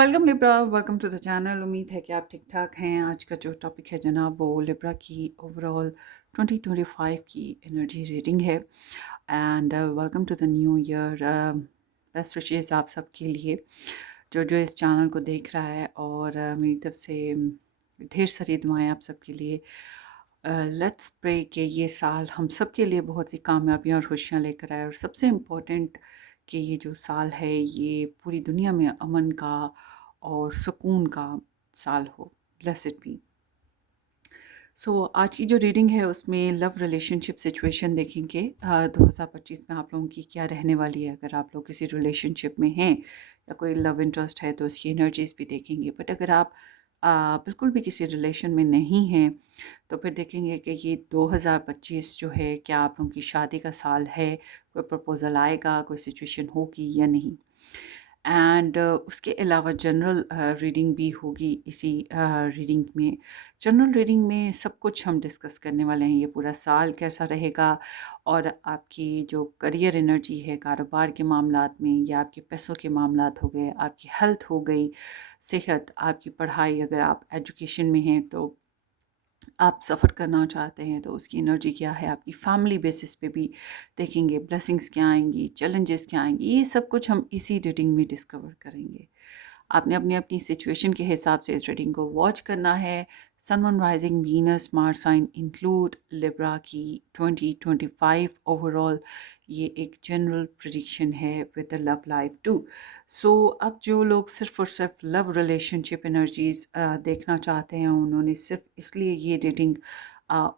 Welcome Libra, welcome to the channel. उम्मीद है कि आप ठीक ठाक हैं। आज का जो टॉपिक है जनाब वो लिब्रा की ओवरऑल 2025 की एनर्जी रीडिंग है। And welcome to the new year. Best wishes आप सबके लिए जो इस चैनल को देख रहा है, और मेरी तरफ से ढेर सारी दुआएं आप सबके लिए। लेट्स प्रे कि ये साल हम सब के लिए बहुत सी कामयाबियाँ और खुशियाँ लेकर आए, और सबसे इम्पोर्टेंट कि ये जो साल है ये पूरी दुनिया में अमन का और सुकून का साल हो। Bless it be. सो आज की जो रीडिंग है उसमें लव रिलेशनशिप सिचुएशन देखेंगे। 2025 में आप लोगों की क्या रहने वाली है। अगर आप लोग किसी रिलेशनशिप में हैं या कोई लव इंटरेस्ट है तो उसकी एनर्जीज भी देखेंगे। बट अगर आप बिल्कुल भी किसी रिलेशन में नहीं हैं तो फिर देखेंगे कि ये 2025 जो है क्या आप लोगों की शादी का साल है, कोई प्रपोज़ल आएगा, कोई सिचुएशन होगी या नहीं। एंड उसके अलावा जनरल रीडिंग भी होगी इसी रीडिंग में। जनरल रीडिंग में सब कुछ हम डिस्कस करने वाले हैं, ये पूरा साल कैसा रहेगा, और आपकी जो करियर एनर्जी है कारोबार के मामलात में, या आपके पैसों के मामलात हो गए, आपकी हेल्थ हो गई, सेहत, आपकी पढ़ाई, अगर आप एजुकेशन में हैं तो आप सफ़र करना चाहते हैं तो उसकी एनर्जी क्या है, आपकी फैमिली बेसिस पे भी देखेंगे, ब्लेसिंग्स क्या आएंगी, चैलेंजेस क्या आएंगी, ये सब कुछ हम इसी रीडिंग में डिस्कवर करेंगे। आपने अपनी अपनी सिचुएशन के हिसाब से इस रीडिंग को वॉच करना है। Sun moon rising Venus Mars sign include Libra की 2025 ओवरऑल ये एक जनरल प्रेडिक्शन है with the love life too. So अब जो लोग सिर्फ और सिर्फ लव रिलेशनशिप एनर्जीज देखना चाहते हैं, उन्होंने सिर्फ इसलिए ये रीडिंग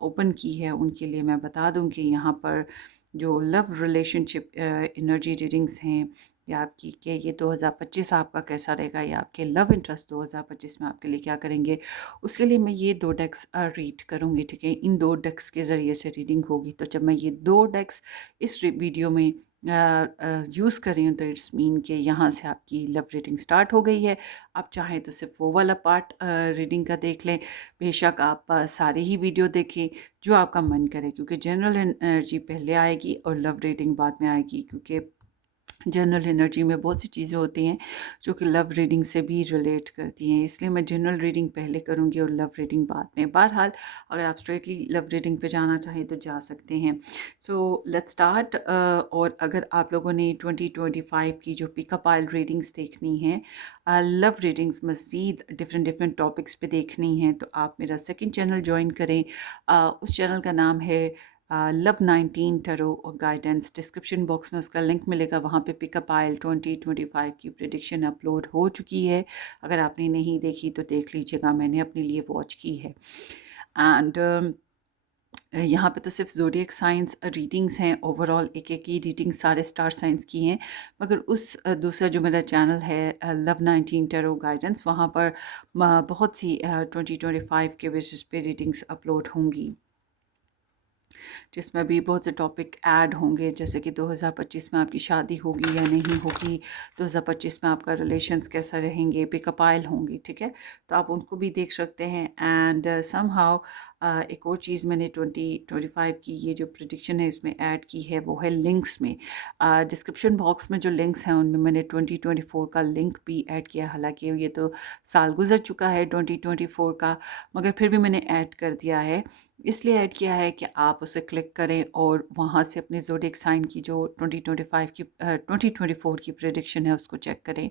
ओपन की है, उनके लिए मैं बता दूं कि यहाँ पर जो लव रिलेशनशिप एनर्जी रीडिंग्स हैं या आपकी कि ये 2025 आपका कैसा रहेगा, या आपके लव इंटरेस्ट 2025 में आपके लिए क्या करेंगे, उसके लिए मैं ये 2 डेक्स रीड करूँगी। ठीक है, इन 2 डेक्स के ज़रिए से रीडिंग होगी। तो जब मैं ये 2 डेक्स इस वीडियो में यूज़ कर रही हूँ तो इट्स मीन कि यहाँ से आपकी लव रीडिंग स्टार्ट हो गई है। आप चाहें तो सिर्फ वो वाला पार्ट रीडिंग का देख लें, बेशक आप सारे ही वीडियो देखें जो आपका मन करे, क्योंकि जनरल एनर्जी पहले आएगी और लव रीडिंग बाद में आएगी। क्योंकि जनरल एनर्जी में बहुत सी चीज़ें होती हैं जो कि लव रीडिंग से भी रिलेट करती हैं, इसलिए मैं जनरल रीडिंग पहले करूँगी और लव रीडिंग बाद में। बहरहाल अगर आप स्ट्रेटली लव रीडिंग पे जाना चाहें तो जा सकते हैं। So let's start. और अगर आप लोगों ने 2025 की जो पिकअप आइल रीडिंग्स देखनी है, लव रीडिंग्स मज़ीद डिफरेंट डिफरेंट टॉपिक्स पे देखनी है, तो आप मेरा सेकंड चैनल ज्वाइन करें। उस चैनल का नाम है लव 19 टैरो और गाइडेंस। डिस्क्रिप्शन बॉक्स में उसका लिंक मिलेगा, वहाँ पे पिकअप आइल 2025 की प्रेडिक्शन अपलोड हो चुकी है। अगर आपने नहीं देखी तो देख लीजिएगा, मैंने अपने लिए वॉच की है। एंड यहाँ पे तो सिर्फ ज़ोडिएक साइंस रीडिंग्स हैं, ओवरऑल एक एक ही रीडिंग सारे स्टार साइंस की हैं। मगर उस दूसरा जो मेरा चैनल है लव 19 टैरो गाइडेंस, वहाँ पर बहुत सी 2025 के बेसिस पे रीडिंग्स अपलोड होंगी, जिसमें भी बहुत से टॉपिक ऐड होंगे, जैसे कि 2025 में आपकी शादी होगी या नहीं होगी, 2025 में आपका रिलेशंस कैसा रहेंगे, पिकअप आइल होंगी। ठीक है, तो आप उनको भी देख सकते हैं। एंड समहाउ एक और चीज़ मैंने 2025 की ये जो प्रिडिक्शन है इसमें ऐड की है, वो है लिंक्स में। डिस्क्रिप्शन बॉक्स में जो लिंक्स हैं उनमें मैंने 2024 का लिंक भी ऐड किया। हालांकि ये तो साल गुजर चुका है 2024 का, मगर फिर भी मैंने ऐड कर दिया है। इसलिए ऐड किया है कि आप उसे क्लिक करें और वहाँ से अपने ज़ोडिएक साइन की जो 2024 की प्रेडिक्शन है उसको चेक करें।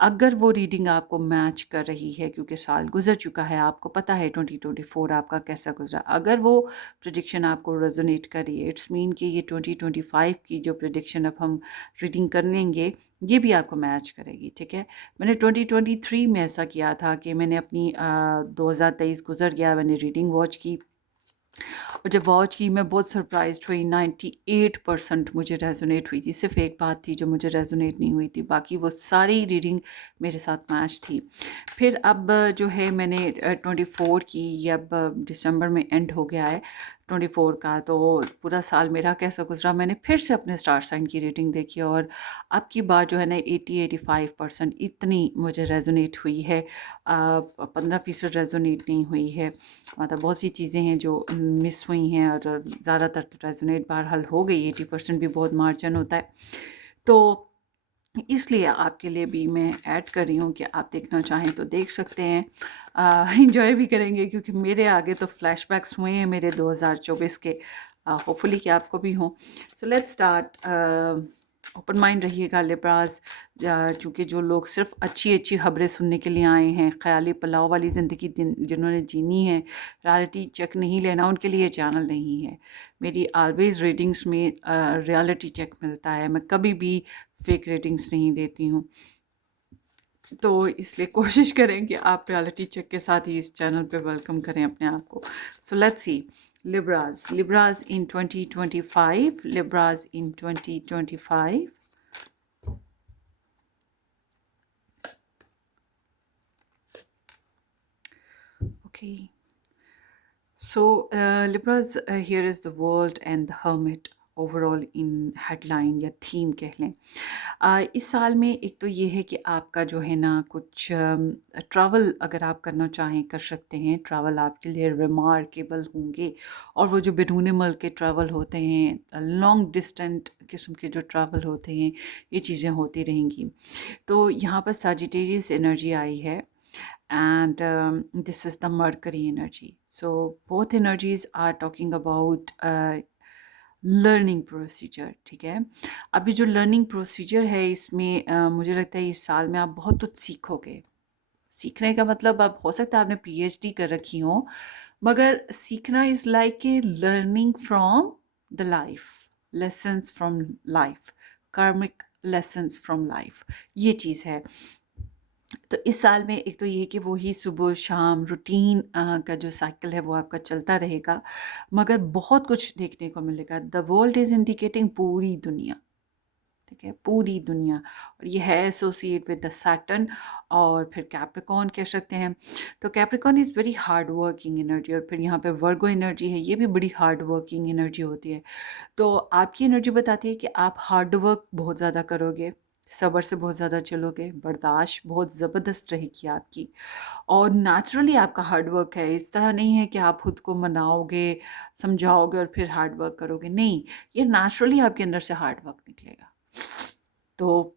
अगर वो रीडिंग आपको मैच कर रही है, क्योंकि साल गुजर चुका है, आपको पता है 2024 आपका कैसा गुजरा, अगर वो प्रेडिक्शन आपको रेजोनेट कर रही है, इट्स मीन कि ये 2025 की जो प्रेडिक्शन अब हम रीडिंग कर लेंगे ये भी आपको मैच करेगी। ठीक है, मैंने 2023 में ऐसा किया था कि मैंने अपनी 2023 गुजर गया, मैंने रीडिंग वॉच की, और जब वॉच की मैं बहुत सरप्राइज्ड हुई। 98% मुझे रेजोनेट हुई थी, सिर्फ एक बात थी जो मुझे रेजोनेट नहीं हुई थी, बाकी वो सारी रीडिंग मेरे साथ मैच थी। फिर अब जो है मैंने 24 की, ये अब दिसंबर में एंड हो गया है 24 का, तो पूरा साल मेरा कैसा गुजरा, मैंने फिर से अपने स्टार साइन की रीडिंग देखी, और अब की बात जो है ना 80-85% इतनी मुझे रेजोनेट हुई है। 15% रेजोनेट नहीं हुई है। मतलब बहुत सी चीज़ें हैं जो मिस हुई हैं, और ज़्यादातर तो रेजोनेट बहरहाल हो गई। 80% भी बहुत मार्जिन होता है। तो इसलिए आपके लिए भी मैं ऐड कर रही हूँ कि आप देखना चाहें तो देख सकते हैं, इंजॉय भी करेंगे, क्योंकि मेरे आगे तो फ्लैशबैक्स हुए हैं मेरे 2024 के, होपफुली कि आपको भी हों। So let's start. Open mind रहिएगा लिब्रास, चूँकि जो लोग सिर्फ अच्छी अच्छी खबरें सुनने के लिए आए हैं, ख्याली पुलाव वाली ज़िंदगी जिन्होंने जीनी है, रियलिटी चेक नहीं लेना, उनके लिए चैनल नहीं है। मेरी ऑलवेज़ रीडिंग्स में रियलिटी चेक मिलता है, मैं कभी भी फेक रेटिंग्स नहीं देती हूँ। तो इसलिए कोशिश करें कि आप रियलिटी चेक के साथ ही इस चैनल पे वेलकम करें अपने आप को। सो let's C Libras in 2025, Libras in 2025। Okay. So, Libras, here is the world and the hermit overall in headline या थीम कह लें। इस साल में एक तो ये है कि आपका जो है ना कुछ ट्रैवल अगर आप करना चाहें कर सकते हैं, ट्रैवल आपके लिए रिमार्केबल होंगे। और वो जो बैरून मुल्क के ट्रैवल होते हैं, लॉन्ग डिस्टेंट किस्म के जो ट्रैवल होते हैं, ये चीज़ें होती रहेंगी। तो यहाँ पर सजिटेरियस एनर्जी आई है, and this is the Mercury energy. So both energies are talking about learning procedure. ठीक है, अभी जो लर्निंग प्रोसीजर है इसमें मुझे लगता है इस साल में आप बहुत कुछ सीखोगे। सीखने का मतलब अब हो सकता है आपने पीएचडी कर रखी हो, मगर सीखना is like a learning from the life, lessons from life, कार्मिक लेसन्स फ्रॉम लाइफ, ये चीज़ है। तो इस साल में एक तो ये कि वो ही सुबह शाम रूटीन का जो साइकिल है वो आपका चलता रहेगा, मगर बहुत कुछ देखने को मिलेगा। द वर्ल्ड इज़ इंडिकेटिंग पूरी दुनिया, ठीक है, पूरी दुनिया। और ये है एसोसिएट विद द सैटर्न, और फिर कैप्रिकॉन कह सकते हैं। तो Capricorn is very hard working energy, और फिर यहाँ पे वर्गो एनर्जी है, ये भी बड़ी हार्ड वर्किंग एनर्जी होती है। तो आपकी एनर्जी बताती है कि आप हार्ड वर्क बहुत ज़्यादा करोगे, सब्र से बहुत ज़्यादा चलोगे, बर्दाश्त बहुत ज़बरदस्त रहेगी आपकी। और नेचुरली आपका हार्ड वर्क है, इस तरह नहीं है कि आप खुद को मनाओगे, समझाओगे और फिर हार्ड वर्क करोगे, नहीं, ये नेचुरली आपके अंदर से हार्ड वर्क निकलेगा। तो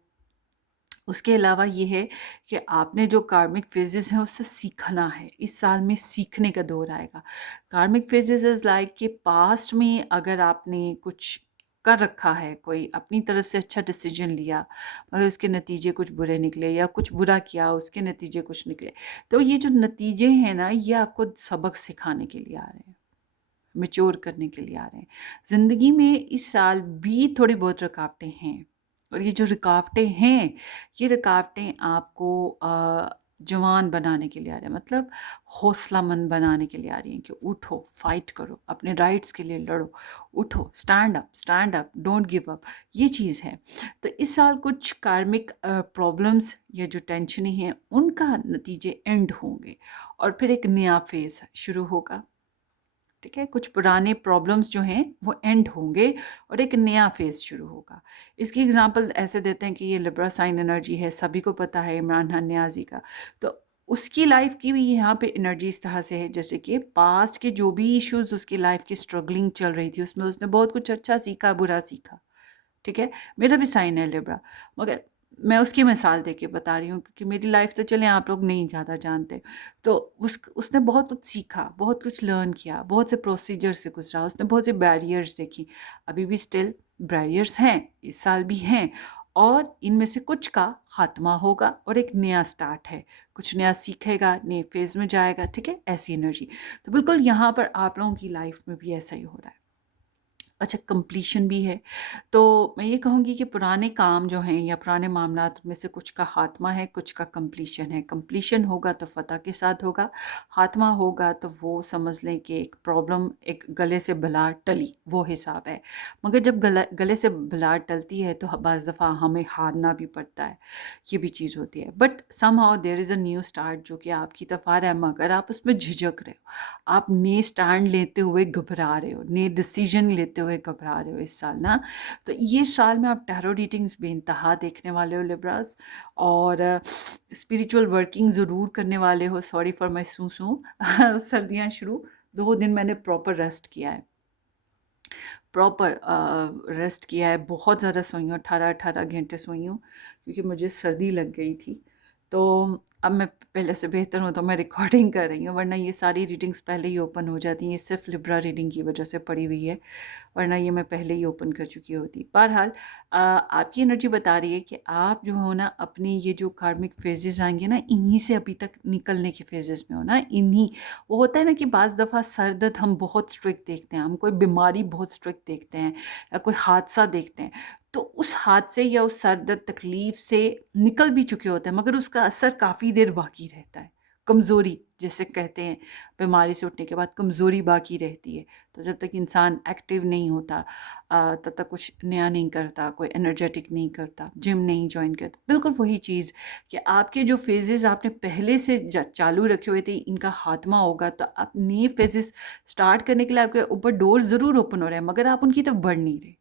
उसके अलावा ये है कि आपने जो कार्मिक फेजेस हैं उससे सीखना है। इस साल में सीखने का दौर आएगा। कार्मिक फेजेस इज़ लाइक कि पास्ट में अगर आपने कुछ कर रखा है, कोई अपनी तरफ से अच्छा डिसीजन लिया मगर उसके नतीजे कुछ बुरे निकले, या कुछ बुरा किया उसके नतीजे कुछ निकले, तो ये जो नतीजे हैं ना, ये आपको सबक सिखाने के लिए आ रहे हैं, मैच्योर करने के लिए आ रहे हैं। ज़िंदगी में इस साल भी थोड़ी बहुत रुकावटें हैं, और ये जो रुकावटें हैं, ये रुकावटें आपको जवान बनाने के लिए आ रहे हैं, मतलब हौसलामंद बनाने के लिए आ रही हैं कि उठो, फाइट करो, अपने राइट्स के लिए लड़ो, उठो, stand up, don't give up, ये चीज़ है। तो इस साल कुछ कार्मिक प्रॉब्लम्स या जो टेंशनें हैं उनका नतीजे एंड होंगे, और फिर एक नया फेज़ शुरू होगा। ठीक है, कुछ पुराने प्रॉब्लम्स जो हैं वो एंड होंगे और एक नया फेज़ शुरू होगा। इसकी एग्जांपल ऐसे देते हैं कि ये लिब्रा साइन एनर्जी है, सभी को पता है इमरान खान नियाज़ी का। तो उसकी लाइफ की भी यहाँ पे एनर्जी इस तरह से है जैसे कि पास्ट के जो भी इश्यूज़ उसकी लाइफ की स्ट्रगलिंग चल रही थी, उसमें उसने बहुत कुछ अच्छा सीखा, बुरा सीखा। ठीक है, मेरा भी साइन है लिब्रा, मगर मैं उसकी मिसाल दे के बता रही हूँ, क्योंकि मेरी लाइफ तो चले आप लोग नहीं ज़्यादा जानते। तो उसने बहुत कुछ सीखा, बहुत कुछ लर्न किया, बहुत से प्रोसीजर से गुजरा, उसने बहुत से बैरियर्स देखी। अभी भी स्टिल बैरियर्स हैं, इस साल भी हैं, और इनमें से कुछ का खात्मा होगा और एक नया स्टार्ट है, कुछ नया सीखेगा, नए फेज़ में जाएगा। ठीक है, ऐसी एनर्जी। तो बिल्कुल यहाँ पर आप लोगों की लाइफ में भी ऐसा ही हो रहा है। अच्छा, कंप्लीशन भी है। तो मैं ये कहूँगी कि पुराने काम जो हैं या पुराने मामलात में से कुछ का खात्मा है, कुछ का कंप्लीशन है। कंप्लीशन होगा तो फ़तह के साथ होगा, खात्मा होगा तो वो समझ लें कि एक प्रॉब्लम, एक गले से बला टली, वो हिसाब है। मगर जब गले से बला टलती है तो बाज़ दफ़ा हमें हारना भी पड़ता है, ये भी चीज़ होती है। But somehow there is a new start जो कि आपकी तरफ आ रहा है, मगर आप उसमें झिझक रहे हो, आप नए स्टैंड लेते हुए घबरा रहे हो, नए डिसीजन लेते हुए घबरा रहे हो इस साल ना। तो ये साल में आप टैरो रीडिंग्स बेइंतहा देखने वाले हो लिब्रास, और स्पिरिचुअल वर्किंग ज़रूर करने वाले हो। सॉरी फॉर माई सूं सर्दियाँ शुरू, 2 दिन मैंने प्रॉपर रेस्ट किया है। प्रॉपर रेस्ट किया है, बहुत ज़्यादा सोई हूँ, 18-18 घंटे सोई हूँ क्योंकि मुझे सर्दी लग गई थी। तो अब मैं पहले से बेहतर हूँ तो मैं रिकॉर्डिंग कर रही हूँ, वरना ये सारी रीडिंग्स पहले ही ओपन हो जाती हैं। ये सिर्फ लिब्रा रीडिंग की वजह से पड़ी हुई है, वरना ये मैं पहले ही ओपन कर चुकी होती। बहरहाल आपकी एनर्जी बता रही है कि आप जो हो ना, अपनी ये जो कार्मिक फेजेस आएंगे ना, इन्हीं से अभी तक निकलने के फेजेस में हो ना, इन्हीं। वो होता है ना कि बाज़ दफ़ा सर दर्द हम बहुत स्ट्रिक्ट देखते हैं, हम कोई बीमारी बहुत स्ट्रिक्ट देखते हैं, या कोई हादसा देखते हैं, तो उस हादसे या उस सर दर्द तकलीफ से निकल भी चुके होते हैं, मगर उसका असर काफ़ी देर बाकी रहता है। कमज़ोरी जिसे कहते हैं, बीमारी से उठने के बाद कमज़ोरी बाकी रहती है। तो जब तक इंसान एक्टिव नहीं होता, तब तक कुछ नया नहीं करता, कोई एनर्जेटिक नहीं करता, जिम नहीं जॉइन करता। बिल्कुल वही चीज़ कि आपके जो फेजेस आपने पहले से चालू रखे हुए थे, इनका खात्मा होगा तो आप नए फेजेस स्टार्ट करने के लिए आपके ऊपर डोर ज़रूर ओपन हो रहे हैं, मगर आप उनकी तरफ बढ़ नहीं रहे।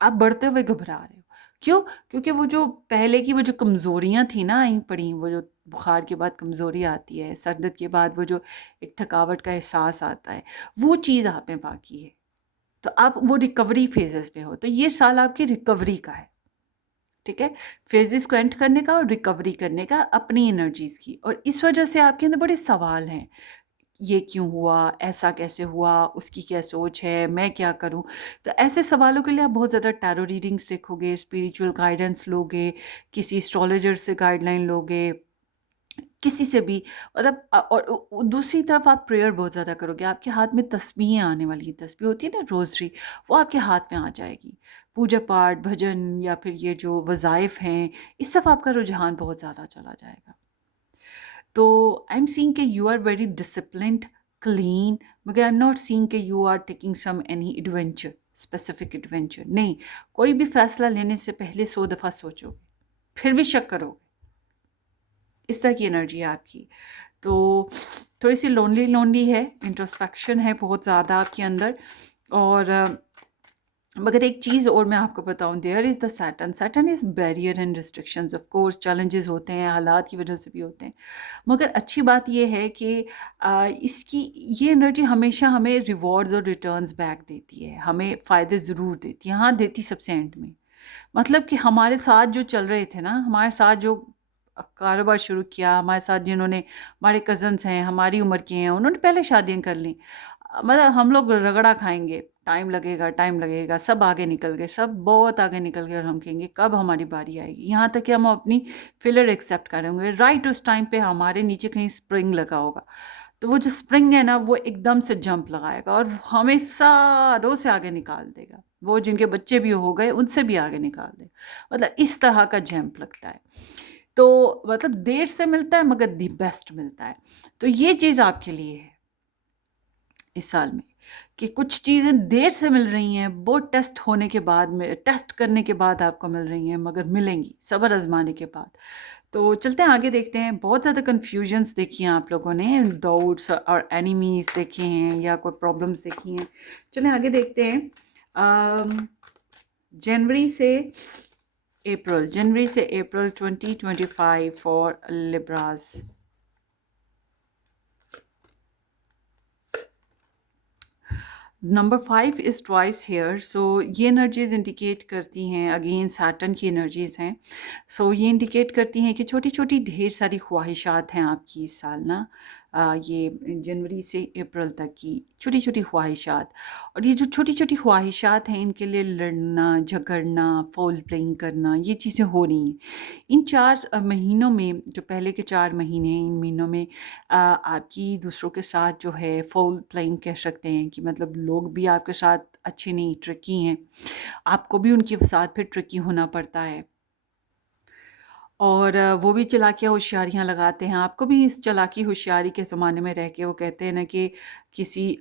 आप बढ़ते हुए घबरा रहे हो। क्यों? क्योंकि वो जो पहले की वो जो कमज़ोरियाँ थी ना आई पड़ी, वो जो बुखार के बाद कमज़ोरी आती है, सर दर्द के बाद वो जो एक थकावट का एहसास आता है, वो चीज़ आप में बाकी है। तो आप वो रिकवरी फेजेस पे हो, तो ये साल आपकी रिकवरी का है। ठीक है? फेजेस को एंड करने का और रिकवरी करने का अपनी एनर्जीज़ की, और इस वजह से आपके अंदर बड़े सवाल हैं। ये क्यों हुआ? ऐसा कैसे हुआ? उसकी क्या सोच है? मैं क्या करूँ? तो ऐसे सवालों के लिए आप बहुत ज़्यादा टैरो रीडिंग्स देखोगे, स्पिरिचुअल गाइडेंस लोगे, किसी एस्ट्रोलॉजर से गाइडलाइन लोगे, किसी से भी, मतलब और दूसरी तरफ आप प्रेयर बहुत ज़्यादा करोगे। आपके हाथ में तस्बीहें आने वाली हैं, तस्बीह होती है ना रोज़री, वो आपके हाथ में आ जाएगी। पूजा पाठ, भजन या फिर ये जो वज़ाइफ हैं, इस तरफ आपका रुझान बहुत ज़्यादा चला जाएगा। तो आई एम सीइंग कि you are very disciplined, clean, मगर आई एम नॉट सीइंग कि you are taking some any adventure, specific adventure नहीं। कोई भी फैसला लेने से पहले 100 दफ़ा सोचोगे, फिर भी शक करोगे। इस तरह की एनर्जी है आपकी। तो थोड़ी सी लोनली लोनली है, इंट्रोस्पेक्शन है बहुत ज़्यादा आपके अंदर। और मगर एक चीज़ और मैं आपको बताऊं, there is the Saturn. Saturn is barrier and restrictions, of course challenges होते हैं, हालात की वजह से भी होते हैं, मगर अच्छी बात यह है कि इसकी ये एनर्जी हमेशा हमें रिवॉर्ड्स और रिटर्न्स बैक देती है, हमें फ़ायदे ज़रूर देती है। हाँ, देती सबसे एंड में। मतलब कि हमारे साथ जो चल रहे थे ना, हमारे साथ जो कारोबार शुरू किया, हमारे साथ जिन्होंने, हमारे कज़न्स हैं, हमारी उम्र के हैं, उन्होंने पहले शादियाँ कर लीं। मतलब हम लोग रगड़ा खाएँगे, टाइम लगेगा, सब आगे निकल गए, सब बहुत आगे निकल गए, और हम कहेंगे कब हमारी बारी आएगी। यहाँ तक कि हम अपनी फेलियर एक्सेप्ट कर रहे होंगे, राइट उस टाइम पे हमारे नीचे कहीं स्प्रिंग लगा होगा। तो वो जो स्प्रिंग है ना, वो एकदम से जंप लगाएगा और हमें सारों से आगे निकाल देगा। वो जिनके बच्चे भी हो गए, उनसे भी आगे निकाल देगा। मतलब इस तरह का जंप लगता है। तो मतलब देर से मिलता है, मगर दी बेस्ट मिलता है। तो ये चीज़ आपके लिए है इस साल में, कि कुछ चीज़ें देर से मिल रही हैं, वो टेस्ट होने के बाद में, टेस्ट करने के बाद आपको मिल रही हैं, मगर मिलेंगी सब्र आज़माने के बाद। तो चलते हैं आगे, देखते हैं। बहुत ज़्यादा कन्फ्यूजन्स देखी हैं आप लोगों ने, डाउट्स और एनिमीज़ देखे हैं, या कोई प्रॉब्लम्स देखी हैं। चलें आगे देखते हैं। जनवरी से जनवरी से April 2025 for Libras. Number 5 is twice here. So ये एनर्जीज़ इंडिकेट करती हैं, अगेन सैटर्न की एनर्जीज़ हैं। सो ये इंडिकेट करती हैं कि छोटी छोटी ढेर सारी ख्वाहिशात हैं आपकी इस साल ना, ये जनवरी से अप्रैल तक की छोटी छोटी ख्वाहिशात। और ये जो छोटी छोटी ख्वाहिशात हैं, इनके लिए लड़ना, झगड़ना, फोल प्लेइंग करना, ये चीज़ें हो रही हैं इन 4 महीनों में। जो पहले के 4 महीने हैं, इन महीनों में आपकी दूसरों के साथ जो है फ़ोल प्लेइंग कह सकते हैं, कि मतलब लोग भी आपके साथ अच्छे नहीं, ट्रिकी हैं। आपको भी उनके साथ फिर ट्रिकी होना पड़ता है, और वो भी चालाकियाँ होशियारियाँ लगाते हैं। आपको भी इस चालाकी होशियारी के ज़माने में रह के वो कहते हैं ना कि किसी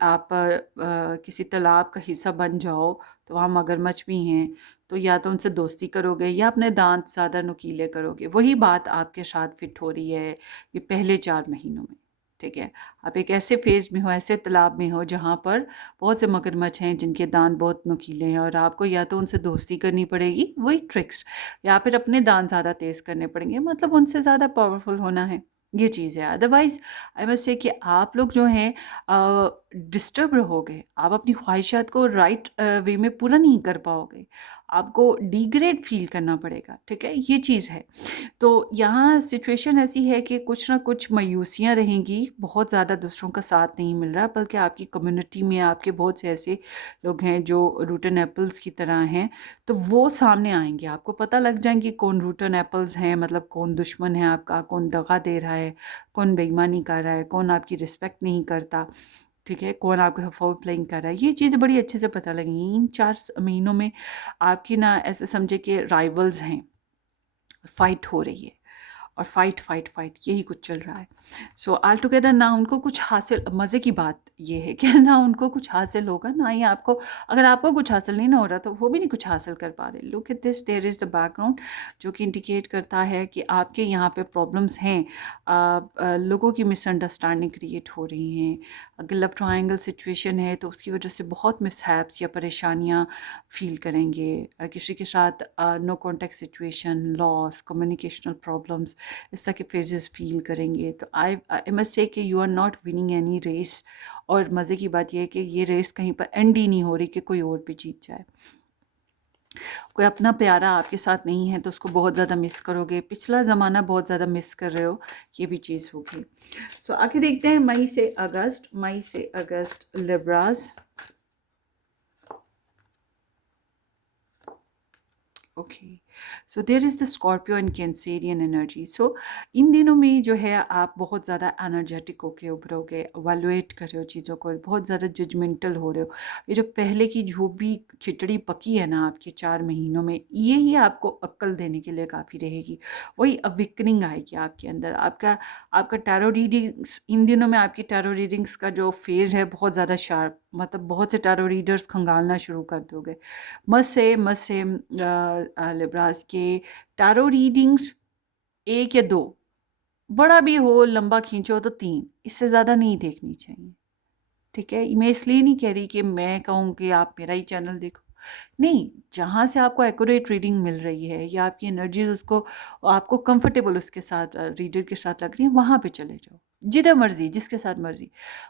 तालाब का हिस्सा बन जाओ, तो वहाँ मगरमच्छ भी हैं, तो या तो उनसे दोस्ती करोगे या अपने दांत ज़्यादा नुकीले करोगे। वही बात आपके साथ फिट हो रही है ये पहले 4 महीनों में। ठीक है? आप एक ऐसे फ़ेज़ में हो, ऐसे तालाब में हो जहाँ पर बहुत से मगरमच्छ हैं जिनके दांत बहुत नुकीले हैं, और आपको या तो उनसे दोस्ती करनी पड़ेगी, वही ट्रिक्स, या फिर अपने दांत ज़्यादा तेज़ करने पड़ेंगे, मतलब उनसे ज़्यादा पावरफुल होना है। ये चीज़ है। अदरवाइज़ आई मस्ट से कि आप लोग जो हैं डिस्टर्ब रहोगे, आप अपनी ख्वाहिशात को राइट वे में पूरा नहीं कर पाओगे, आपको डिग्रेड फील करना पड़ेगा, ठीक है? ये चीज़ है। तो यहाँ सिचुएशन ऐसी है कि कुछ ना कुछ मायूसियाँ रहेंगी, बहुत ज़्यादा दूसरों का साथ नहीं मिल रहा, बल्कि आपकी कम्युनिटी में आपके बहुत से ऐसे लोग हैं जो रूटन एप्पल्स की तरह हैं, तो वो सामने आएँगे। आपको पता लग जाएँगे कौन रूटन एप्पल्स हैं, मतलब कौन दुश्मन है आपका, कौन दगा दे रहा है, कौन बेईमानी कर रहा है, कौन आपकी रिस्पेक्ट नहीं करता, ठीक है? कौन आपके साथ फाउल प्लेइंग कर रहा है। ये चीज़ें बड़ी अच्छे से पता लगेंगी। इन 4 महीनों में आपकी ना ऐसे समझे कि राइवल्स हैं, फाइट हो रही है। और फाइट फाइट फाइट यही कुछ चल रहा है। सो ऑल टुगेदर ना उनको कुछ हासिल, मज़े की बात ये है कि ना उनको कुछ हासिल होगा, ना ही आपको। अगर आपको कुछ हासिल नहीं ना हो रहा तो वो भी नहीं कुछ हासिल कर पा रहे। Look at this, there is the background जो कि इंडिकेट करता है कि आपके यहाँ पे प्रॉब्लम्स हैं। लोगों की मिसअंडरस्टैंडिंग क्रिएट हो रही हैं। अगर लव ट्रायंगल सिचुएशन है तो उसकी वजह से बहुत मिसहैप्स या परेशानियाँ फील करेंगे। किसी के साथ no contact situation, loss, communicational problems, इस तरह के फेजेस फील करेंगे। तो आई मस्ट से कि you are not winning any race. और मज़े की बात यह है कि ये रेस कहीं पर एंड ही नहीं हो रही कि कोई और भी जीत जाए। कोई अपना प्यारा आपके साथ नहीं है तो उसको बहुत ज़्यादा मिस करोगे, पिछला ज़माना बहुत ज़्यादा मिस कर रहे हो, ये भी चीज़ होगी। सो आगे देखते हैं मई से अगस्त Libras. Okay, so there is the Scorpio and Cancerian energy. So इन दिनों में जो है आप बहुत ज़्यादा एनर्जेटिक होके उभरोगे, एवेलुएट कर रहे हो चीज़ों को, बहुत ज़्यादा जजमेंटल हो रहे हो। ये जो पहले की जो भी खिचड़ी पकी है ना आपके 4 महीनों में, ये ही आपको अक्ल देने के लिए काफ़ी रहेगी। वही अवेकनिंग आएगी आपके अंदर। आपका आपका टैरो रीडिंग्स इन दिनों में, आपकी टैरो रीडिंग्स का जो फेज़ है बहुत ज़्यादा शार्प, मतलब बहुत से टैरो रीडर्स खंगालना शुरू कर दोगे। मस्ट से लिब्रास के टैरो रीडिंग्स 1 या 2, बड़ा भी हो, लंबा खींचो तो 3, इससे ज़्यादा नहीं देखनी चाहिए, ठीक है? मैं इसलिए नहीं कह रही कि मैं कहूँ कि आप मेरा ही चैनल देखो। नहीं, जहाँ से आपको एक्यूरेट रीडिंग मिल रही है या आपकी एनर्जीज़ उसको, आपको कंफर्टेबल उसके साथ रीडर के साथ लग रही है, वहाँ पे चले जाओ। जिधर मर्ज़ी, जिसके साथ मर्ज़ी।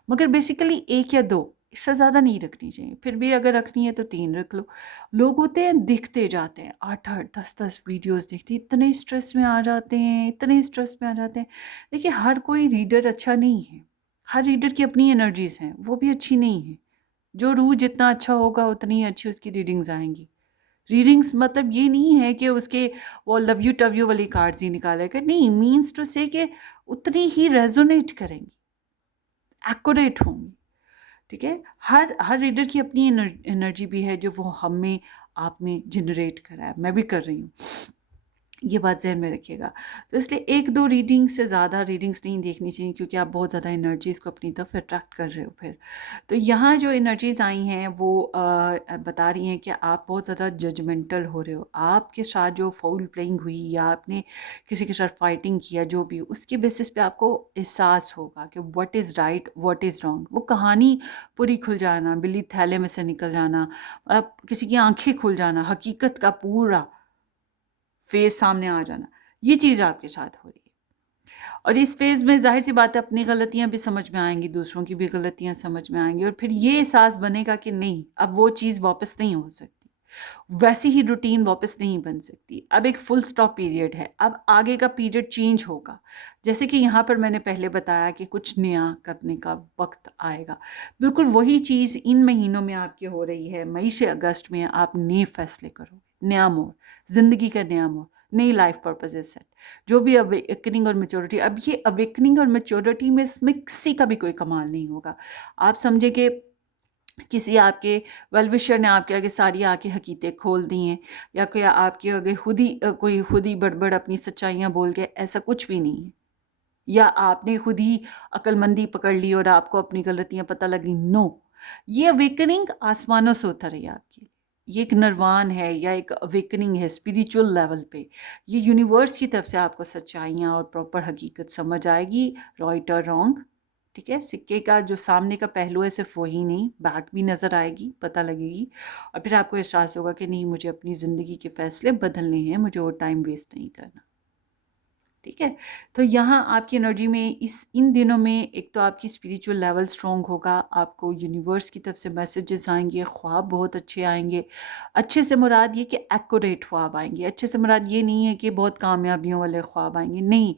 मगर बेसिकली 1 या 2, इससे ज़्यादा नहीं रखनी चाहिए। फिर भी अगर रखनी है तो 3 रख लो। लोग होते हैं दिखते जाते हैं, 8-8, 10-10 वीडियोज़ देखते हैं, इतने स्ट्रेस में आ जाते हैं, इतने स्ट्रेस में आ जाते हैं। देखिए, हर कोई रीडर अच्छा नहीं है। हर रीडर की अपनी एनर्जीज़ हैं, वो भी अच्छी नहीं है। जो रूह जितना अच्छा होगा उतनी ही अच्छी उसकी रीडिंग्स आएँगी। रीडिंग्स मतलब ये नहीं है कि उसके वो लव यू टव यू वाली कार्ड्स ही निकालेगा, नहीं, मीन्स टू से कि उतनी ही रेजोनेट करेंगी, एक्यूरेट होंगी, ठीक है? हर रीडर की अपनी एनर्जी भी है जो वो हम में, आप में जनरेट करा है, मैं भी कर रही हूँ। ये बात ज़हन में रखिएगा। तो इसलिए 1-2 रीडिंग से ज़्यादा रीडिंग्स नहीं देखनी चाहिए, क्योंकि आप बहुत ज़्यादा एनर्जीज़ को अपनी तरफ अट्रैक्ट कर रहे हो फिर। तो यहाँ जो एनर्जीज़ आई हैं वो बता रही हैं कि आप बहुत ज़्यादा जजमेंटल हो रहे हो। आपके साथ जो फाउल प्लेइंग हुई या आपने किसी के साथ फाइटिंग किया, जो भी, उसके बेसिस पे आपको एहसास होगा कि what is right, what is wrong. वो कहानी पूरी खुल जाना, बिल्ली थैले में से निकल जाना, किसी की आँखें खुल जाना, हकीकत का पूरा फेस सामने आ जाना, ये चीज़ आपके साथ हो रही है। और इस फेज़ में ज़ाहिर-सी बात है अपनी गलतियाँ भी समझ में आएँगी, दूसरों की भी गलतियाँ समझ में आएँगी, और फिर ये एहसास बनेगा कि नहीं, अब वो चीज़ वापस नहीं हो सकती। वैसी ही रूटीन वापस नहीं बन सकती। अब एक फुल स्टॉप पीरियड है, अब आगे का पीरियड चेंज होगा। जैसे कि यहाँ पर मैंने पहले बताया कि कुछ नया करने का वक़्त आएगा। बिल्कुल वही चीज़ इन महीनों में आपकी हो रही है। मई से अगस्त में आप नए फैसले करोगे, नया मोड़, ज़िंदगी का नया मोड़, नई लाइफ पर्पस इज़ सेट। जो भी अवेकनिंग और मैच्योरिटी, अब ये अवेकनिंग और मैच्योरिटी में इसमें किसी का भी कोई कमाल नहीं होगा। आप समझे कि किसी आपके वेल विशर ने आपके आगे सारी आके हकीकतें खोल दी हैं, या कोई आपके आगे कोई खुद ही बड़बड़ अपनी सच्चाइयाँ बोल के, ऐसा कुछ भी नहीं है। या आपने खुद ही अक्लमंदी पकड़ ली और आपको अपनी गलतियाँ पता लगी, नो। ये अवेकनिंग आसमानों से उतर रही है आपके लिए। ये एक निर्वाण है या एक अवेकनिंग है स्पिरिचुअल लेवल पे। ये यूनिवर्स की तरफ से आपको सच्चाइयाँ और प्रॉपर हकीकत समझ आएगी, राइट और रॉन्ग, ठीक है? सिक्के का जो सामने का पहलू है सिर्फ वही नहीं, बैक भी नज़र आएगी, पता लगेगी, और फिर आपको एहसास होगा कि नहीं, मुझे अपनी ज़िंदगी के फ़ैसले बदलने हैं, मुझे और टाइम वेस्ट नहीं करना, ठीक है। तो यहाँ आपकी एनर्जी में इन दिनों में एक तो आपकी स्पिरिचुअल लेवल स्ट्रॉन्ग होगा, आपको यूनिवर्स की तरफ से मैसेजेस आएंगे, ख्वाब बहुत अच्छे आएंगे। अच्छे से मुराद ये कि एक्यूरेट ख्वाब आएंगे। अच्छे से मुराद ये नहीं है कि बहुत कामयाबियों वाले ख्वाब आएंगे, नहीं,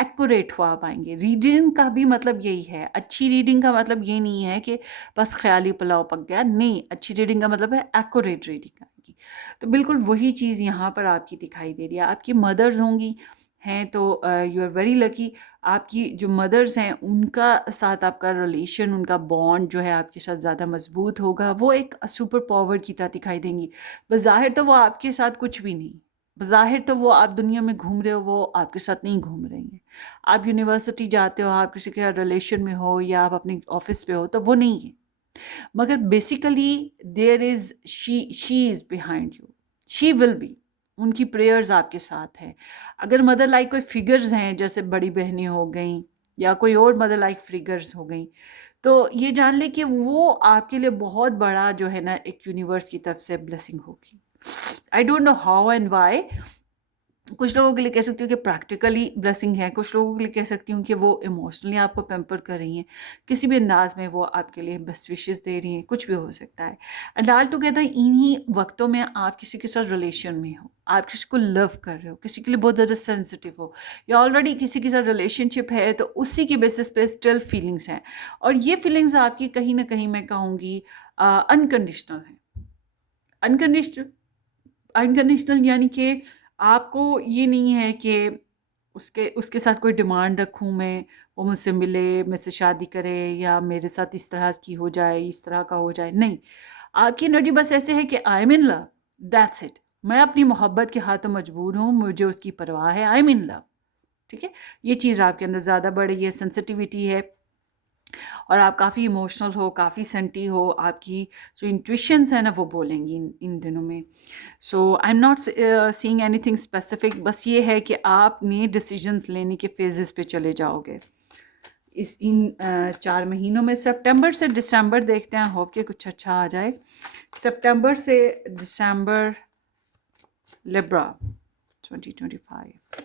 एक्यूरेट ख्वाब आएंगे। रीडिंग का भी मतलब यही है। अच्छी रीडिंग का मतलब ये नहीं है कि बस ख्याली पुलाव पक गया, नहीं, अच्छी रीडिंग का मतलब है एक्यूरेट रीडिंग आएगी। तो बिल्कुल वही चीज़ यहाँ पर आपकी दिखाई दे रही है। आपकी मदर्स होंगी हैं तो यू आर वेरी लकी। आपकी जो मदर्स हैं उनका साथ आपका रिलेशन, उनका बॉन्ड जो है आपके साथ ज़्यादा मजबूत होगा। वो एक सुपर पावर की तरह दिखाई देंगी। बज़ाहिर तो वो आपके साथ कुछ भी नहीं, बज़ाहिर तो वो आप दुनिया में घूम रहे हो, वो आपके साथ नहीं घूम रही हैं। आप यूनिवर्सिटी जाते हो, आप किसी के रिलेशन में हो या आप अपने ऑफिस पे हो, तो वो नहीं है। मगर basically there is she is behind you, she will be. उनकी प्रेयर्स आपके साथ हैं। अगर मदर लाइक कोई फिगर्स हैं, जैसे बड़ी बहनें हो गई या कोई और मदर लाइक फिगर्स हो गई, तो ये जान ले कि वो आपके लिए बहुत बड़ा जो है ना एक यूनिवर्स की तरफ से ब्लेसिंग होगी। I don't know how and why. कुछ लोगों के लिए कह सकती हूँ कि प्रैक्टिकली ब्लेसिंग है, कुछ लोगों के लिए कह सकती हूँ कि वो इमोशनली आपको पैम्पर कर रही हैं, किसी भी अंदाज में वो आपके लिए बेस्ट विशेस दे रही हैं, कुछ भी हो सकता है। एंड ऑल टुगेदर इन्हीं वक्तों में आप किसी के साथ रिलेशन में हो, आप किसी को लव कर रहे हो, किसी के लिए बहुत ज़्यादा सेंसिटिव हो, या ऑलरेडी किसी के साथ रिलेशनशिप है, तो उसी के बेसिस पे स्टिल फीलिंग्स हैं। और ये फीलिंग्स आपकी कहीं ना कहीं मैं कहूँगी अनकंडीशनल हैं। अनकंडीशनल अनकंडीशनल यानी कि आपको ये नहीं है कि उसके उसके साथ कोई डिमांड रखूं मैं, वो मुझसे मिले, मुझसे शादी करे, या मेरे साथ इस तरह की हो जाए, इस तरह का हो जाए, नहीं। आपकी एनर्जी बस ऐसे है कि I am in love, that's it. मैं अपनी मोहब्बत के हाथों मजबूर हूँ, मुझे उसकी परवाह है, आई एम इन लव। ठीक है, ये चीज़ आपके अंदर ज़्यादा बढ़ रही है, सेंसिटिविटी है, और आप काफ़ी इमोशनल हो, काफ़ी सेंटी हो। आपकी जो इंट्यूशंस है ना वो बोलेंगी इन दिनों में। So I am not seeing anything specific, बस ये है कि आपने डिसीजंस लेने के फेजेस पे चले जाओगे इन 4 महीनों में। सितंबर से दिसंबर देखते हैं, होप कि कुछ अच्छा आ जाए। सितंबर से दिसंबर, Libra 2025।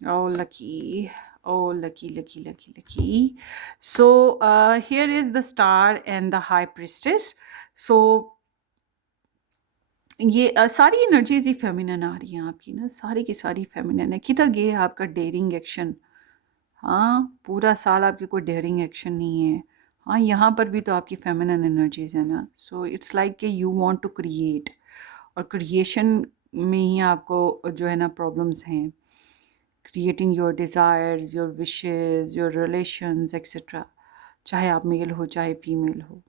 Oh, lucky. Oh, lucky, lucky, lucky, lucky. So, here is the star and the high priestess. So, ये सारी एनर्जीज ही फेमिनन आ रही हैं आपकी ना, सारी की सारी फेमिनन है। किधर गए आपका डेयरिंग एक्शन? हाँ, पूरा साल आपकी कोई डेयरिंग एक्शन नहीं है। हाँ, यहाँ पर भी तो आपकी फेमिनन एनर्जीज है ना। सो इट्स लाइक कि यू वांट टू क्रिएट, और क्रिएशन में ही आपको जो है ना प्रॉब्लम्स हैं। Creating your desires, your wishes, your relations etcetera, चाहे आप मेल हो चाहे फीमेल हो।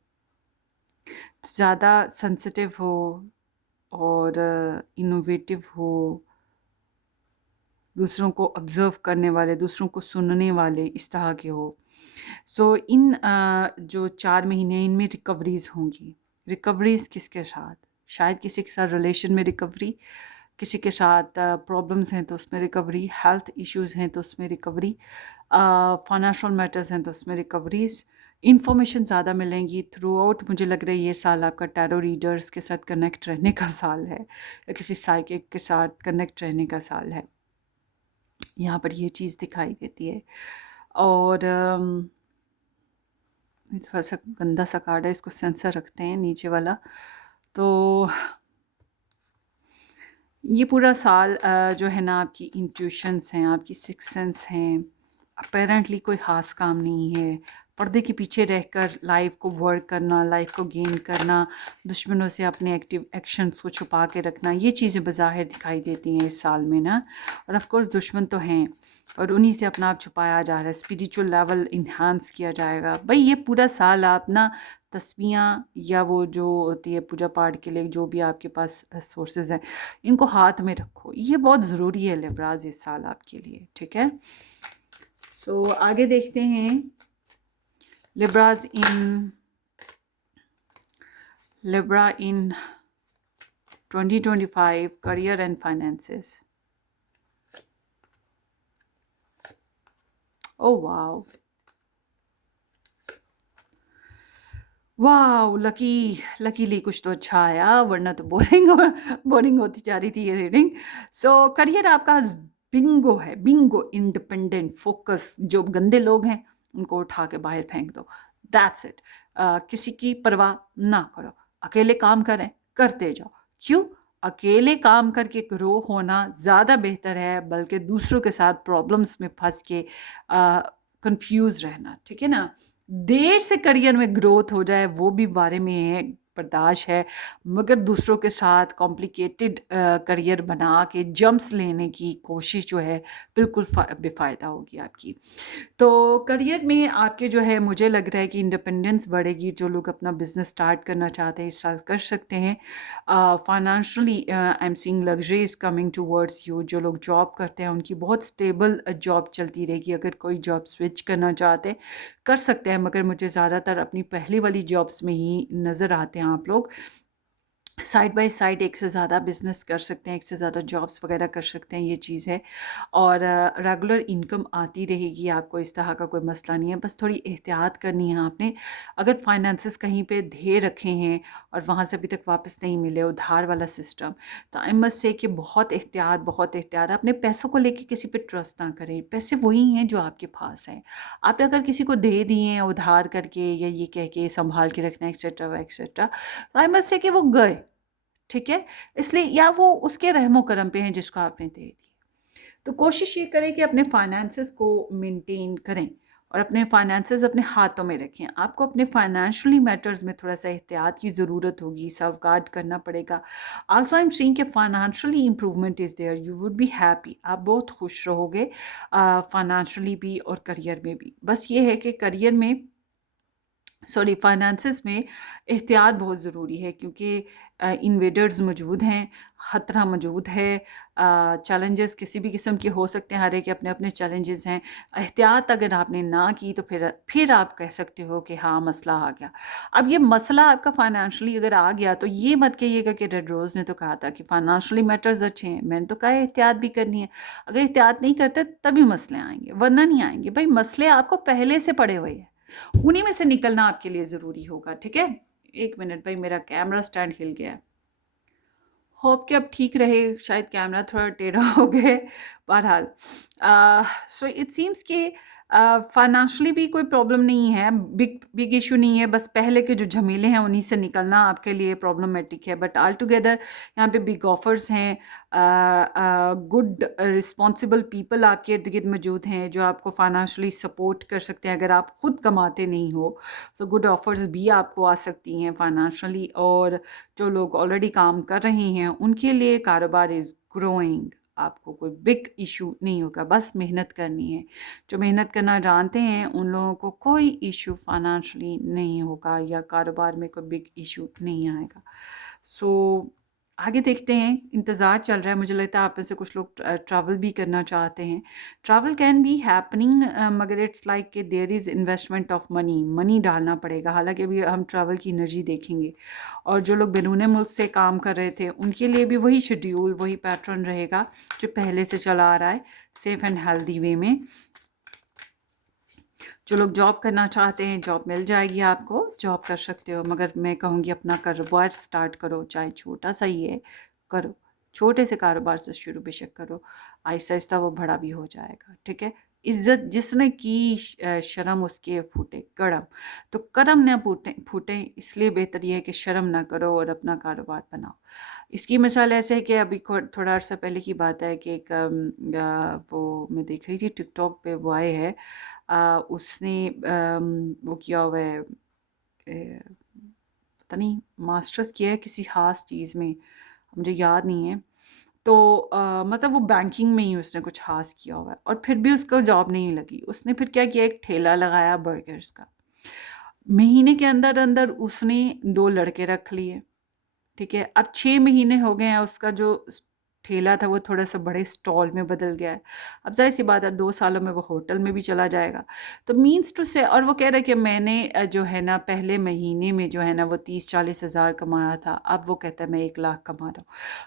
ज़्यादा सेंसिटिव हो और इनोवेटिव हो, दूसरों को ऑब्ज़र्व करने वाले, दूसरों को सुनने वाले, इस तरह के हो। सो इन जो 4 महीने इनमें रिकवरीज़ होंगी। रिकवरीज़ किसके साथ? शायद किसी के साथ रिलेशन में रिकवरी, किसी के साथ प्रॉब्लम्स हैं तो उसमें रिकवरी, हेल्थ इश्यूज़ हैं तो उसमें रिकवरी, फाइनेंशियल मैटर्स हैं तो उसमें रिकवरीज़। इन्फॉर्मेशन ज़्यादा मिलेंगी थ्रू आउट। मुझे लग रहा है ये साल आपका टैरो रीडर्स के साथ कनेक्ट रहने का साल है, या किसी साइकिक के साथ कनेक्ट रहने का साल है। यहाँ पर ये चीज़ दिखाई देती है। और थोड़ा सा गंदा सा कार्ड है, इसको सेंसर रखते हैं नीचे वाला। तो ये पूरा साल जो है ना आपकी इंट्यूशंस हैं, आपकी सिक्स सेंस हैं। अपेरेंटली कोई ख़ास काम नहीं है। पर्दे के पीछे रहकर लाइफ को वर्क करना, लाइफ को गेन करना, दुश्मनों से अपने एक्टिव एक्शंस को छुपा के रखना, ये चीज़ें बज़ाहिर दिखाई देती हैं इस साल में ना। और ऑफ कोर्स दुश्मन तो हैं, और उन्हीं से अपना आप छुपाया जा रहा है। स्पिरिचुअल लेवल इन्हांस किया जाएगा। भाई ये पूरा साल आप ना तस्बीहां या वो जो होती है पूजा पाठ के लिए, जो भी आपके पास सोर्सेज हैं, इनको हाथ में रखो। ये बहुत ज़रूरी है लिब्राज इस साल आपके लिए, ठीक है। सो आगे देखते हैं Libra in 2025 career and finances. Oh wow, वाह, लकीली कुछ तो अच्छा आया, वरना तो बोरिंग होती जा रही थी ये रीडिंग। सो करियर आपका बिंगो है, बिंगो, इंडिपेंडेंट, फोकस। जो गंदे लोग हैं उनको उठा के बाहर फेंक दो, दैट्स इट। किसी की परवाह ना करो, अकेले काम करें, करते जाओ। क्यों? अकेले काम करके ग्रो होना ज़्यादा बेहतर है, बल्कि दूसरों के साथ प्रॉब्लम्स में फंस के कंफ्यूज रहना, ठीक है ना। देर से करियर में ग्रोथ हो जाए वो भी बारे में है, बर्दाश्त है, मगर दूसरों के साथ कॉम्प्लिकेटेड करियर बना के जंप्स लेने की कोशिश जो है बिल्कुल बेफ़ायदा होगी आपकी। तो करियर में आपके जो है मुझे लग रहा है कि इंडिपेंडेंस बढ़ेगी। जो लोग अपना बिजनेस स्टार्ट करना चाहते हैं इस साल कर सकते हैं। Financially I am seeing luxury is coming towards you. जो लोग जॉब करते हैं उनकी बहुत स्टेबल जॉब चलती रहेगी। अगर कोई जॉब स्विच करना चाहते हैं कर सकते हैं, मगर मुझे ज़्यादातर अपनी पहली वाली जॉब्स में ही नज़र आते हैं आप लोग। साइड बाय साइड एक से ज़्यादा बिज़नेस कर सकते हैं, एक से ज़्यादा जॉब्स वगैरह कर सकते हैं, ये चीज़ है। और रेगुलर इनकम आती रहेगी आपको, इस तरह का कोई मसला नहीं है। बस थोड़ी एहतियात करनी है आपने। अगर फाइनेंसेस कहीं पे धे रखे हैं और वहाँ से अभी तक वापस नहीं मिले, उधार वाला सिस्टम, तो आई मस्ट से कि बहुत एहतियात, बहुत एहतियात। अपने पैसों को लेके किसी पे ट्रस्ट ना करें। पैसे वही हैं जो आपके पास हैं। आपने अगर किसी को दे दिए हैं उधार करके या ये कह के संभाल के रखना एक्सेट्रा एक्सेट्रा, तो आई मस्ट से कि वो गए, ठीक है? इसलिए या वो उसके रहमो करम पे हैं जिसको आपने दे दी। तो कोशिश ये करें कि अपने फाइनेंसेस को मेंटेन करें और अपने फाइनेंसेस अपने हाथों में रखें। आपको अपने फाइनेंशियली मैटर्स में थोड़ा-सा एहतियात की ज़रूरत होगी, सेफगार्ड करना पड़ेगा। ऑल्सो आई एम सीइंग कि financially improvement is there, you would be happy. आप बहुत खुश रहोगे फाइनेंशियली भी और करियर में भी। बस ये है कि करियर में, सॉरी, फाइनेंसेस में एहतियात बहुत ज़रूरी है, क्योंकि इन्वेडर्स मौजूद हैं, ख़तरा मौजूद है। चैलेंजेस किसी भी किस्म के हो सकते हैं, हर एक के अपने अपने चैलेंजेस हैं। एहतियात अगर आपने ना की तो फिर आप कह सकते हो कि हाँ मसला आ गया। अब ये मसला आपका फाइनेंशियली अगर आ गया तो ये मत कहिएगा कि रेड रोज़ ने तो कहा था कि फाइनेंशियली मैटर्स अच्छे हैं, मैंने तो कहा एहतियात भी करनी है। अगर एहतियात नहीं करते तभी मसले आएंगे, वरना नहीं आएंगे। भाई मसले आपको पहले से पड़े हुए हैं, उन्हीं में से निकलना आपके लिए ज़रूरी होगा, ठीक है। एक मिनट भाई, मेरा कैमरा स्टैंड हिल गया है। होप कि अब ठीक रहे, शायद कैमरा थोड़ा टेढ़ा हो गया है। बहरहाल सो इट सीम्स कि फाइनेंशियली भी कोई प्रॉब्लम नहीं है, बिग बिग इशू नहीं है। बस पहले के जो झमेले हैं उन्हीं से निकलना आपके लिए प्रॉब्लमेटिक है। बट ऑल टुगेदर यहाँ पे बिग ऑफर्स हैं, गुड रिस्पॉन्सिबल पीपल आपके इर्द गिर्द मौजूद हैं जो आपको फाइनेंशियली सपोर्ट कर सकते हैं। अगर आप खुद कमाते नहीं हो तो गुड ऑफर्स भी आपको आ सकती हैं फाइनेंशियली। और जो लोग ऑलरेडी काम कर रहे हैं उनके लिए कारोबार इज़ ग्रोइंग। आपको कोई बिग इशू नहीं होगा, बस मेहनत करनी है। जो मेहनत करना जानते हैं उन लोगों को कोई इशू फाइनेंशियली नहीं होगा या कारोबार में कोई बिग इशू नहीं आएगा। सो आगे देखते हैं, इंतज़ार चल रहा है। मुझे लगता है आप में से कुछ लोग ट्रैवल भी करना चाहते हैं। ट्रैवल कैन बी हैपनिंग, मगर इट्स लाइक कि there is investment of money, money डालना पड़ेगा। हालांकि अभी हम ट्रैवल की एनर्जी देखेंगे। और जो लोग बैरून मुल्क से काम कर रहे थे उनके लिए भी वही शेड्यूल, वही पैटर्न रहेगा जो पहले से चला आ रहा है, सेफ़ एंड हेल्दी वे में। जो लोग जॉब करना चाहते हैं जॉब मिल जाएगी आपको, जॉब कर सकते हो। मगर मैं कहूँगी अपना कारोबार स्टार्ट करो, चाहे छोटा सा ही है, करो। छोटे से कारोबार से शुरू बेशक करो, आहिस्ता आहिस्ता वो बड़ा भी हो जाएगा, ठीक है। इज्जत जिसने की शर्म उसके फूटे कड़म। तो कदम ना फूटे फूटे, इसलिए बेहतर ये है कि शर्म ना करो और अपना कारोबार बनाओ। इसकी मिसाल ऐसे है कि अभी थोड़ा अर्सा पहले की बात है कि एक वो मैं देख रही थी टिकटॉक पे, वो आए है, उसने वो किया हुआ है, पता नहीं मास्टर्स किया है किसी ख़ास चीज़ में, मुझे याद नहीं है। तो मतलब वो बैंकिंग में ही उसने कुछ ख़ास किया हुआ है और फिर भी उसको जॉब नहीं लगी। उसने फिर क्या किया, एक ठेला लगाया बर्गर्स का। महीने के अंदर अंदर उसने 2 लड़के रख लिए, ठीक है। अब 6 महीने हो गए हैं, उसका जो ठेला था वो थोड़ा-सा बड़े स्टॉल में बदल गया है। अब ज़ाहिर-सी बात है 2 सालों में वो होटल में भी चला जाएगा। तो मीन्स टू से, और वो कह रहा है कि मैंने जो है ना पहले महीने में जो है ना वो 30-40 हज़ार कमाया था, अब वो कहता है मैं 1 लाख कमा रहा हूँ।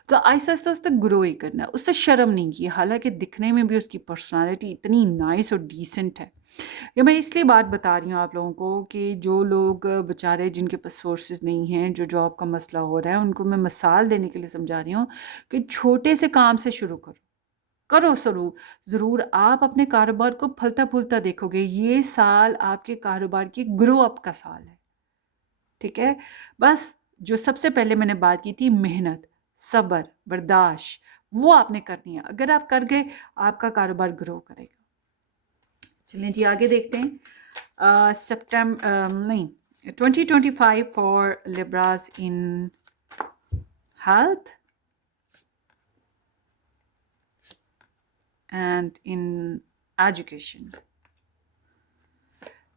तो आहिस्ता-आहिस्ता उसने ग्रो ही करना है, उससे शर्म नहीं की। हालाँकि दिखने में भी उसकी पर्सनैलिटी इतनी नाइस और डिसेंट है। ये मैं इसलिए बात बता रही हूँ आप लोगों को कि जो लोग बेचारे जिनके पास सोर्सेज नहीं हैं, जो जॉब का मसला हो रहा है, उनको मैं मिसाल देने के लिए समझा रही हूँ कि छोटे से काम से शुरू करो, करो ज़रूर। ज़रूर आप अपने कारोबार को फलता फूलता देखोगे। ये साल आपके कारोबार की ग्रो अप का साल है, ठीक है? बस जो सबसे पहले मैंने बात की थी मेहनत, सब्र, बर्दाश्त, वो आपने करनी है। अगर आप कर गए, आपका कारोबार ग्रो करेगा। चलिए जी आगे देखते हैं। नहीं, 2025 for Libras in health and in education.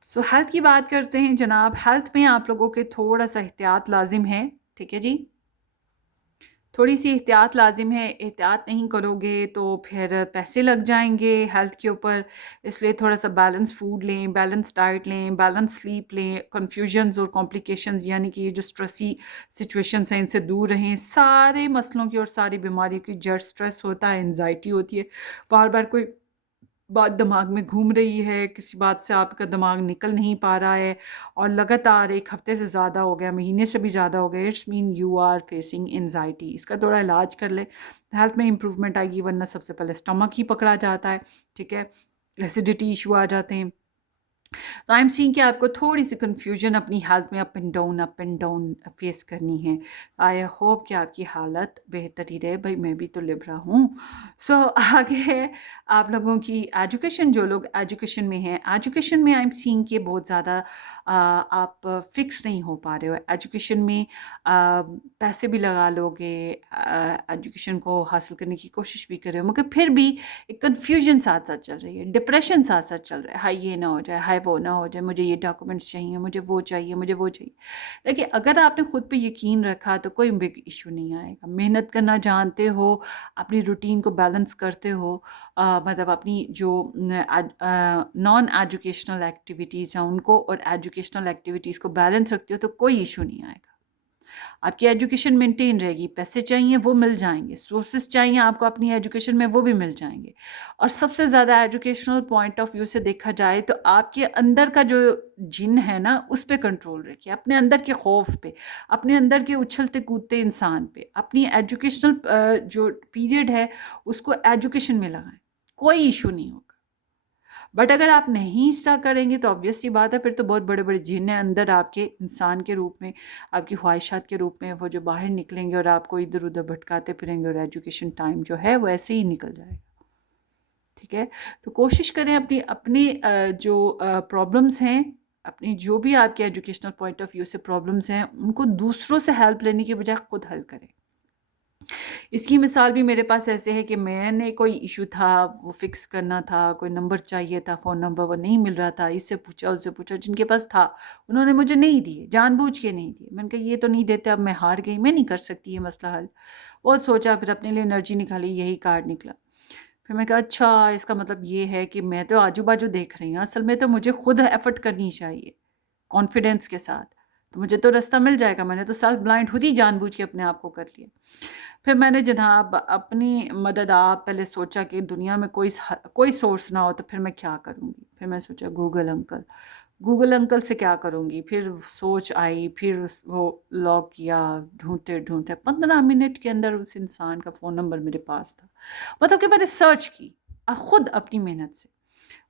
So health की बात करते हैं जनाब। हेल्थ में आप लोगों के थोड़ा सा एहतियात लाजिम है, ठीक है जी। थोड़ी सी एहतियात लाजिम है। एहतियात नहीं करोगे तो फिर पैसे लग जाएंगे हेल्थ के ऊपर। इसलिए थोड़ा सा बैलेंस फूड लें, बैलेंस डाइट लें, बैलेंस स्लीप लें। कन्फ्यूजन्स और कॉम्प्लिकेशंस यानी कि ये जो स्ट्रेसी सिचुएशंस हैं इनसे दूर रहें। सारे मसलों की और सारी बीमारियों की जड़ स्ट्रेस होता है, एंजाइटी होती है। बार बार कोई बात दिमाग में घूम रही है, किसी बात से आपका दिमाग निकल नहीं पा रहा है और लगातार 1 हफ्ते से ज़्यादा हो गया, महीने से भी ज़्यादा हो गया, it's mean you are facing anxiety. इसका थोड़ा इलाज कर ले, हेल्थ में इंप्रूवमेंट आएगी। वरना सबसे पहले स्टमक ही पकड़ा जाता है, ठीक है, एसिडिटी इशू आ जाते हैं। तो आई एम सीइंग कि आपको थोड़ी सी कन्फ्यूजन अपनी हेल्थ में अप एंड डाउन फेस करनी है। आई होप कि आपकी हालत बेहतर ही रहे। भाई मैं भी तो लिब्रा हूँ। सो आगे है आप लोगों की एजुकेशन। जो लोग एजुकेशन में हैं, एजुकेशन में आई एम सीइंग कि बहुत ज़्यादा आप फिक्स नहीं हो पा रहे हो एजुकेशन में। पैसे भी लगा लोगे, एजुकेशन को हासिल करने की कोशिश भी कर रहे हो, मगर फिर भी एक कन्फ्यूजन साथ साथ चल रही है, डिप्रेशन साथ साथ चल रहा है। हाय ये ना हो जाए, हाय वो ना हो जाए, मुझे ये डॉक्यूमेंट्स चाहिए, मुझे वो चाहिए, मुझे वो चाहिए। देखिए अगर आपने खुद पे यकीन रखा तो कोई बिग इशू नहीं आएगा। मेहनत करना जानते हो, अपनी रूटीन को बैलेंस करते हो, मतलब अपनी जो नॉन एजुकेशनल एक्टिविटीज़ हैं उनको और एजुकेशनल एक्टिविटीज़ को बैलेंस रखते हो तो कोई इशू नहीं आएगा। आपकी एजुकेशन मेंटेन रहेगी। पैसे चाहिए वो मिल जाएंगे, सोर्सेज चाहिए आपको अपनी एजुकेशन में वो भी मिल जाएंगे। और सबसे ज़्यादा एजुकेशनल पॉइंट ऑफ व्यू से देखा जाए तो आपके अंदर का जो जिन है ना उस पे कंट्रोल रखिए, अपने अंदर के खौफ पे, अपने अंदर के उछलते कूदते इंसान पे। अपनी एजुकेशनल जो पीरियड है उसको एजुकेशन में लगाएं, कोई इशू नहीं होगा। बट अगर आप नहीं ऐसा करेंगे तो ऑब्वियस सी बात है, फिर तो बहुत बड़े बड़े जिन हैं अंदर आपके इंसान के रूप में, आपकी ख्वाहिशात के रूप में, वो जो बाहर निकलेंगे और आपको इधर उधर भटकाते फिरेंगे और एजुकेशन टाइम जो है वो ऐसे ही निकल जाएगा। ठीक है, तो कोशिश करें अपनी अपनी जो प्रॉब्लम्स हैं, अपनी जो भी आपके एजुकेशनल पॉइंट ऑफ व्यू से प्रॉब्लम्स हैं उनको दूसरों से हेल्प लेने के बजाय खुद हल करें। इसकी मिसाल भी मेरे पास ऐसे है कि मैंने कोई इशू था, वो फिक्स करना था, कोई नंबर चाहिए था, फ़ोन नंबर वो नहीं मिल रहा था, इससे पूछा उससे पूछा, जिनके पास था उन्होंने मुझे नहीं दिए, जानबूझ के नहीं दिए। मैंने कहा ये तो नहीं देते, अब मैं हार गई, मैं नहीं कर सकती ये मसला हल। बहुत सोचा, फिर अपने लिए एनर्जी निकाली, यही कार्ड निकला। फिर मैं कहा अच्छा इसका मतलब ये है कि मैं तो आजू बाजू देख रही हूँ, असल में तो मुझे खुद एफर्ट करनी चाहिए कॉन्फिडेंस के साथ, तो मुझे तो रास्ता मिल जाएगा। मैंने तो सेल्फ ब्लाइंड खुद ही जानबूझ के अपने आप को कर लिया। फिर मैंने जनाब अपनी मदद आप पहले सोचा कि दुनिया में कोई सोर्स ना हो तो फिर मैं क्या करूँगी। फिर मैं सोचा गूगल अंकल से क्या करूँगी। फिर सोच आई, फिर वो लॉग किया, ढूंढते ढूंढते 15 मिनट के अंदर उस इंसान का फ़ोन नंबर मेरे पास था। मतलब कि मैंने सर्च की खुद अपनी मेहनत से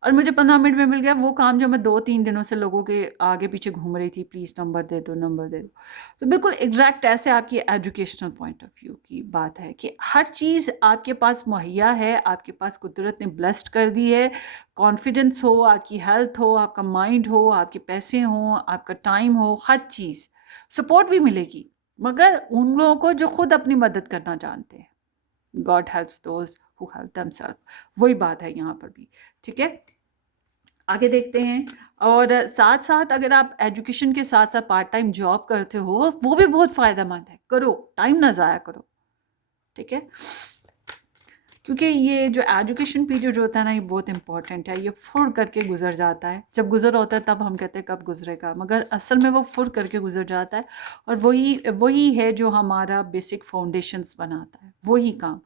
और मुझे 15 मिनट में मिल गया वो काम जो मैं 2-3 दिनों से लोगों के आगे पीछे घूम रही थी, प्लीज़ नंबर दे दो, नंबर दे दो। तो बिल्कुल एग्जैक्ट ऐसे आपकी एजुकेशनल पॉइंट ऑफ व्यू की बात है कि हर चीज़ आपके पास मुहैया है, आपके पास कुदरत ने ब्लेस्ड कर दी है। कॉन्फिडेंस हो, आपकी हेल्थ हो, आपका माइंड हो, आपके पैसे हों, आपका टाइम हो, हर चीज़ सपोर्ट भी मिलेगी, मगर उन लोगों को जो खुद अपनी मदद करना जानते हैं। God helps those who help themselves, वही बात है यहाँ पर भी। ठीक है, आगे देखते हैं। और साथ साथ अगर आप एजुकेशन के साथ साथ पार्ट टाइम जॉब करते हो वो भी बहुत फ़ायदेमंद है, करो, टाइम ना ज़ाया करो। ठीक है, क्योंकि ये जो एजुकेशन पीरियड होता है ना ये बहुत इंपॉर्टेंट है। ये फुर करके गुजर जाता है, जब गुजर होता है तब हम कहते हैं कब गुजरेगा, मगर असल में वो फुर करके गुजर जाता है। और वही वही है जो हमारा बेसिक फाउंडेशंस बनाता है, वही काम।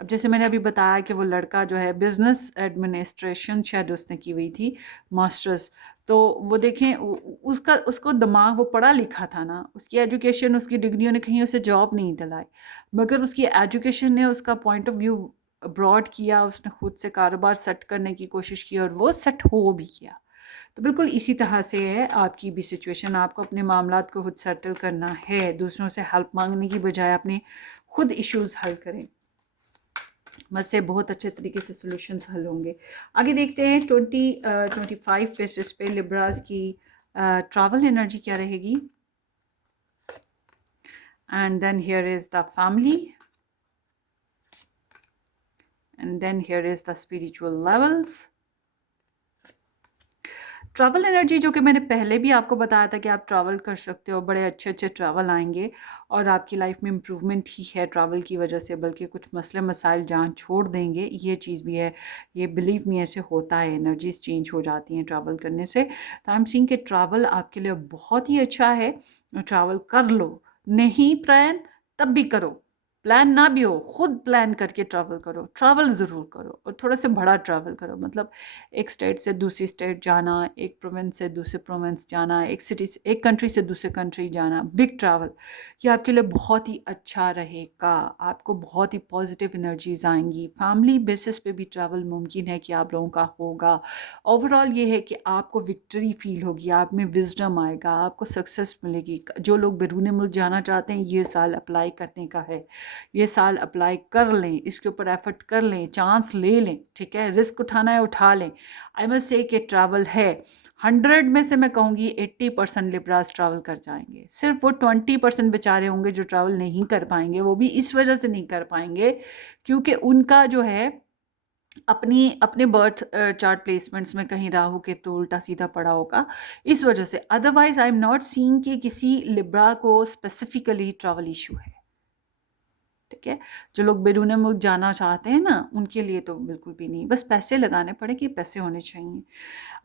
अब जैसे मैंने अभी बताया कि वो लड़का जो है बिजनेस एडमिनिस्ट्रेशन शायद उसने की हुई थी मास्टर्स, तो वो देखें उसका उसको दिमाग, वो पढ़ा लिखा था ना, उसकी एजुकेशन, उसकी डिग्रियों ने कहीं उसे जॉब नहीं दिलाई, मगर उसकी एजुकेशन ने उसका पॉइंट ऑफ व्यू अब्रॉड किया, उसने खुद से कारोबार सेट करने की कोशिश की और वो सेट हो भी गया। तो बिल्कुल इसी तरह से है आपकी भी सिचुएशन। आपको अपने मामलात को खुद सेटल करना है, दूसरों से हेल्प मांगने की बजाय अपने खुद इश्यूज हल करें, से बहुत अच्छे तरीके से सॉल्यूशंस हल होंगे। आगे देखते हैं 2025 बेसिस पे लिब्रास की ट्रैवल एनर्जी क्या रहेगी। And then here is the family, and then here is the spiritual levels. Travel energy जो कि मैंने पहले भी आपको बताया था कि आप ट्रैवल कर सकते हो, बड़े अच्छे अच्छे ट्रैवल आएंगे और आपकी लाइफ में इम्प्रूवमेंट ही है ट्रैवल की वजह से, बल्कि कुछ मसले मसाइल जहाँ छोड़ देंगे, ये चीज़ भी है। ये बिलीव मी ऐसे होता है, एनर्जीज चेंज हो जाती हैं ट्रैवल करने से। तो आई एम सीइंग कि ट्रैवल आपके लिए बहुत ही अच्छा है, ट्रैवल कर लो। नहीं प्लान तब भी करो, प्लान ना भी हो खुद प्लान करके ट्रैवल करो, ट्रैवल ज़रूर करो और थोड़ा सा बड़ा ट्रैवल करो। मतलब एक स्टेट से दूसरी स्टेट जाना, एक प्रोविंस से दूसरे प्रोविंस जाना, एक सिटी से एक कंट्री से दूसरे कंट्री जाना, बिग ट्रैवल, ये आपके लिए बहुत ही अच्छा रहेगा। आपको बहुत ही पॉजिटिव एनर्जीज आएंगी। फैमिली बेसिस पे भी ट्रैवल मुमकिन है कि आप लोगों का होगा। ओवरऑल ये है कि आपको विक्ट्री फील होगी, आप में विजडम आएगा, आपको सक्सेस मिलेगी। जो लोग बैरून मुल्क जाना चाहते हैं, ये साल अप्लाई करने का है, ये साल अप्लाई कर लें, इसके ऊपर एफर्ट कर लें, चांस ले लें, ठीक है, रिस्क उठाना है उठा लें। आई मस्ट से कि ट्रैवल है, 100 में से मैं कहूँगी 80% लिब्रास ट्रैवल कर जाएंगे। सिर्फ वो 20% बेचारे होंगे जो ट्रैवल नहीं कर पाएंगे। वो भी इस वजह से नहीं कर पाएंगे क्योंकि उनका जो है अपनी अपने बर्थ चार्ट प्लेसमेंट्स में कहीं राहु के तो उल्टा सीधा पड़ा होगा, इस वजह से। Otherwise I am not seeing कि किसी लिब्रा को स्पेसिफिकली ट्रैवल इशू है, ठीक है। जो लोग बैरून मुल्क जाना चाहते हैं ना, उनके लिए तो बिल्कुल भी नहीं, बस पैसे लगाने पड़ेंगे, पैसे होने चाहिए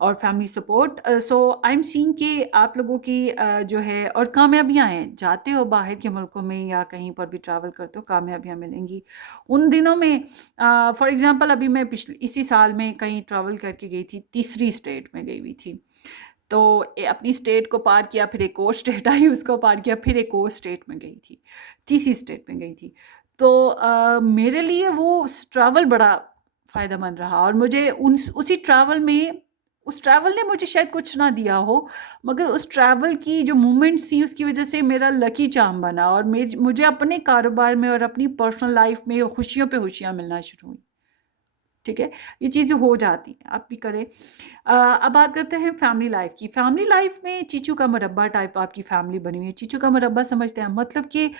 और family support. So I am seeing कि आप लोगों की जो है और कामयाबियां हैं, जाते हो बाहर के मुल्कों में या कहीं पर भी ट्रैवल करते हो, कामयाबियां मिलेंगी उन दिनों में। फॉर एग्जांपल अभी मैं पिछले इसी साल में कहीं ट्रैवल करके गई थी, तीसरी स्टेट में गई हुई थी। तो अपनी स्टेट को पार किया, फिर एक और स्टेट आई, उसको पार किया, फिर एक और स्टेट में गई थी, तीसरी स्टेट में गई थी। तो मेरे लिए वो ट्रैवल बड़ा फ़ायदेमंद रहा और मुझे उसी ट्रैवल में, उस ट्रैवल ने मुझे शायद कुछ ना दिया हो, मगर उस ट्रैवल की जो मोमेंट्स थी उसकी वजह से मेरा लकी चार्म बना और मुझे अपने कारोबार में और अपनी पर्सनल लाइफ में खुशियों पे खुशियाँ मिलना शुरू हुई, ठीक है। ये चीज़ें हो जाती हैं, आप भी करें। अब बात करते हैं फैमिली लाइफ की। फैमिली लाइफ में चीचू का मुरब्बा टाइप आपकी फैमिली बनी हुई है। चीचू का मुरब्बा समझते हैं मतलब कि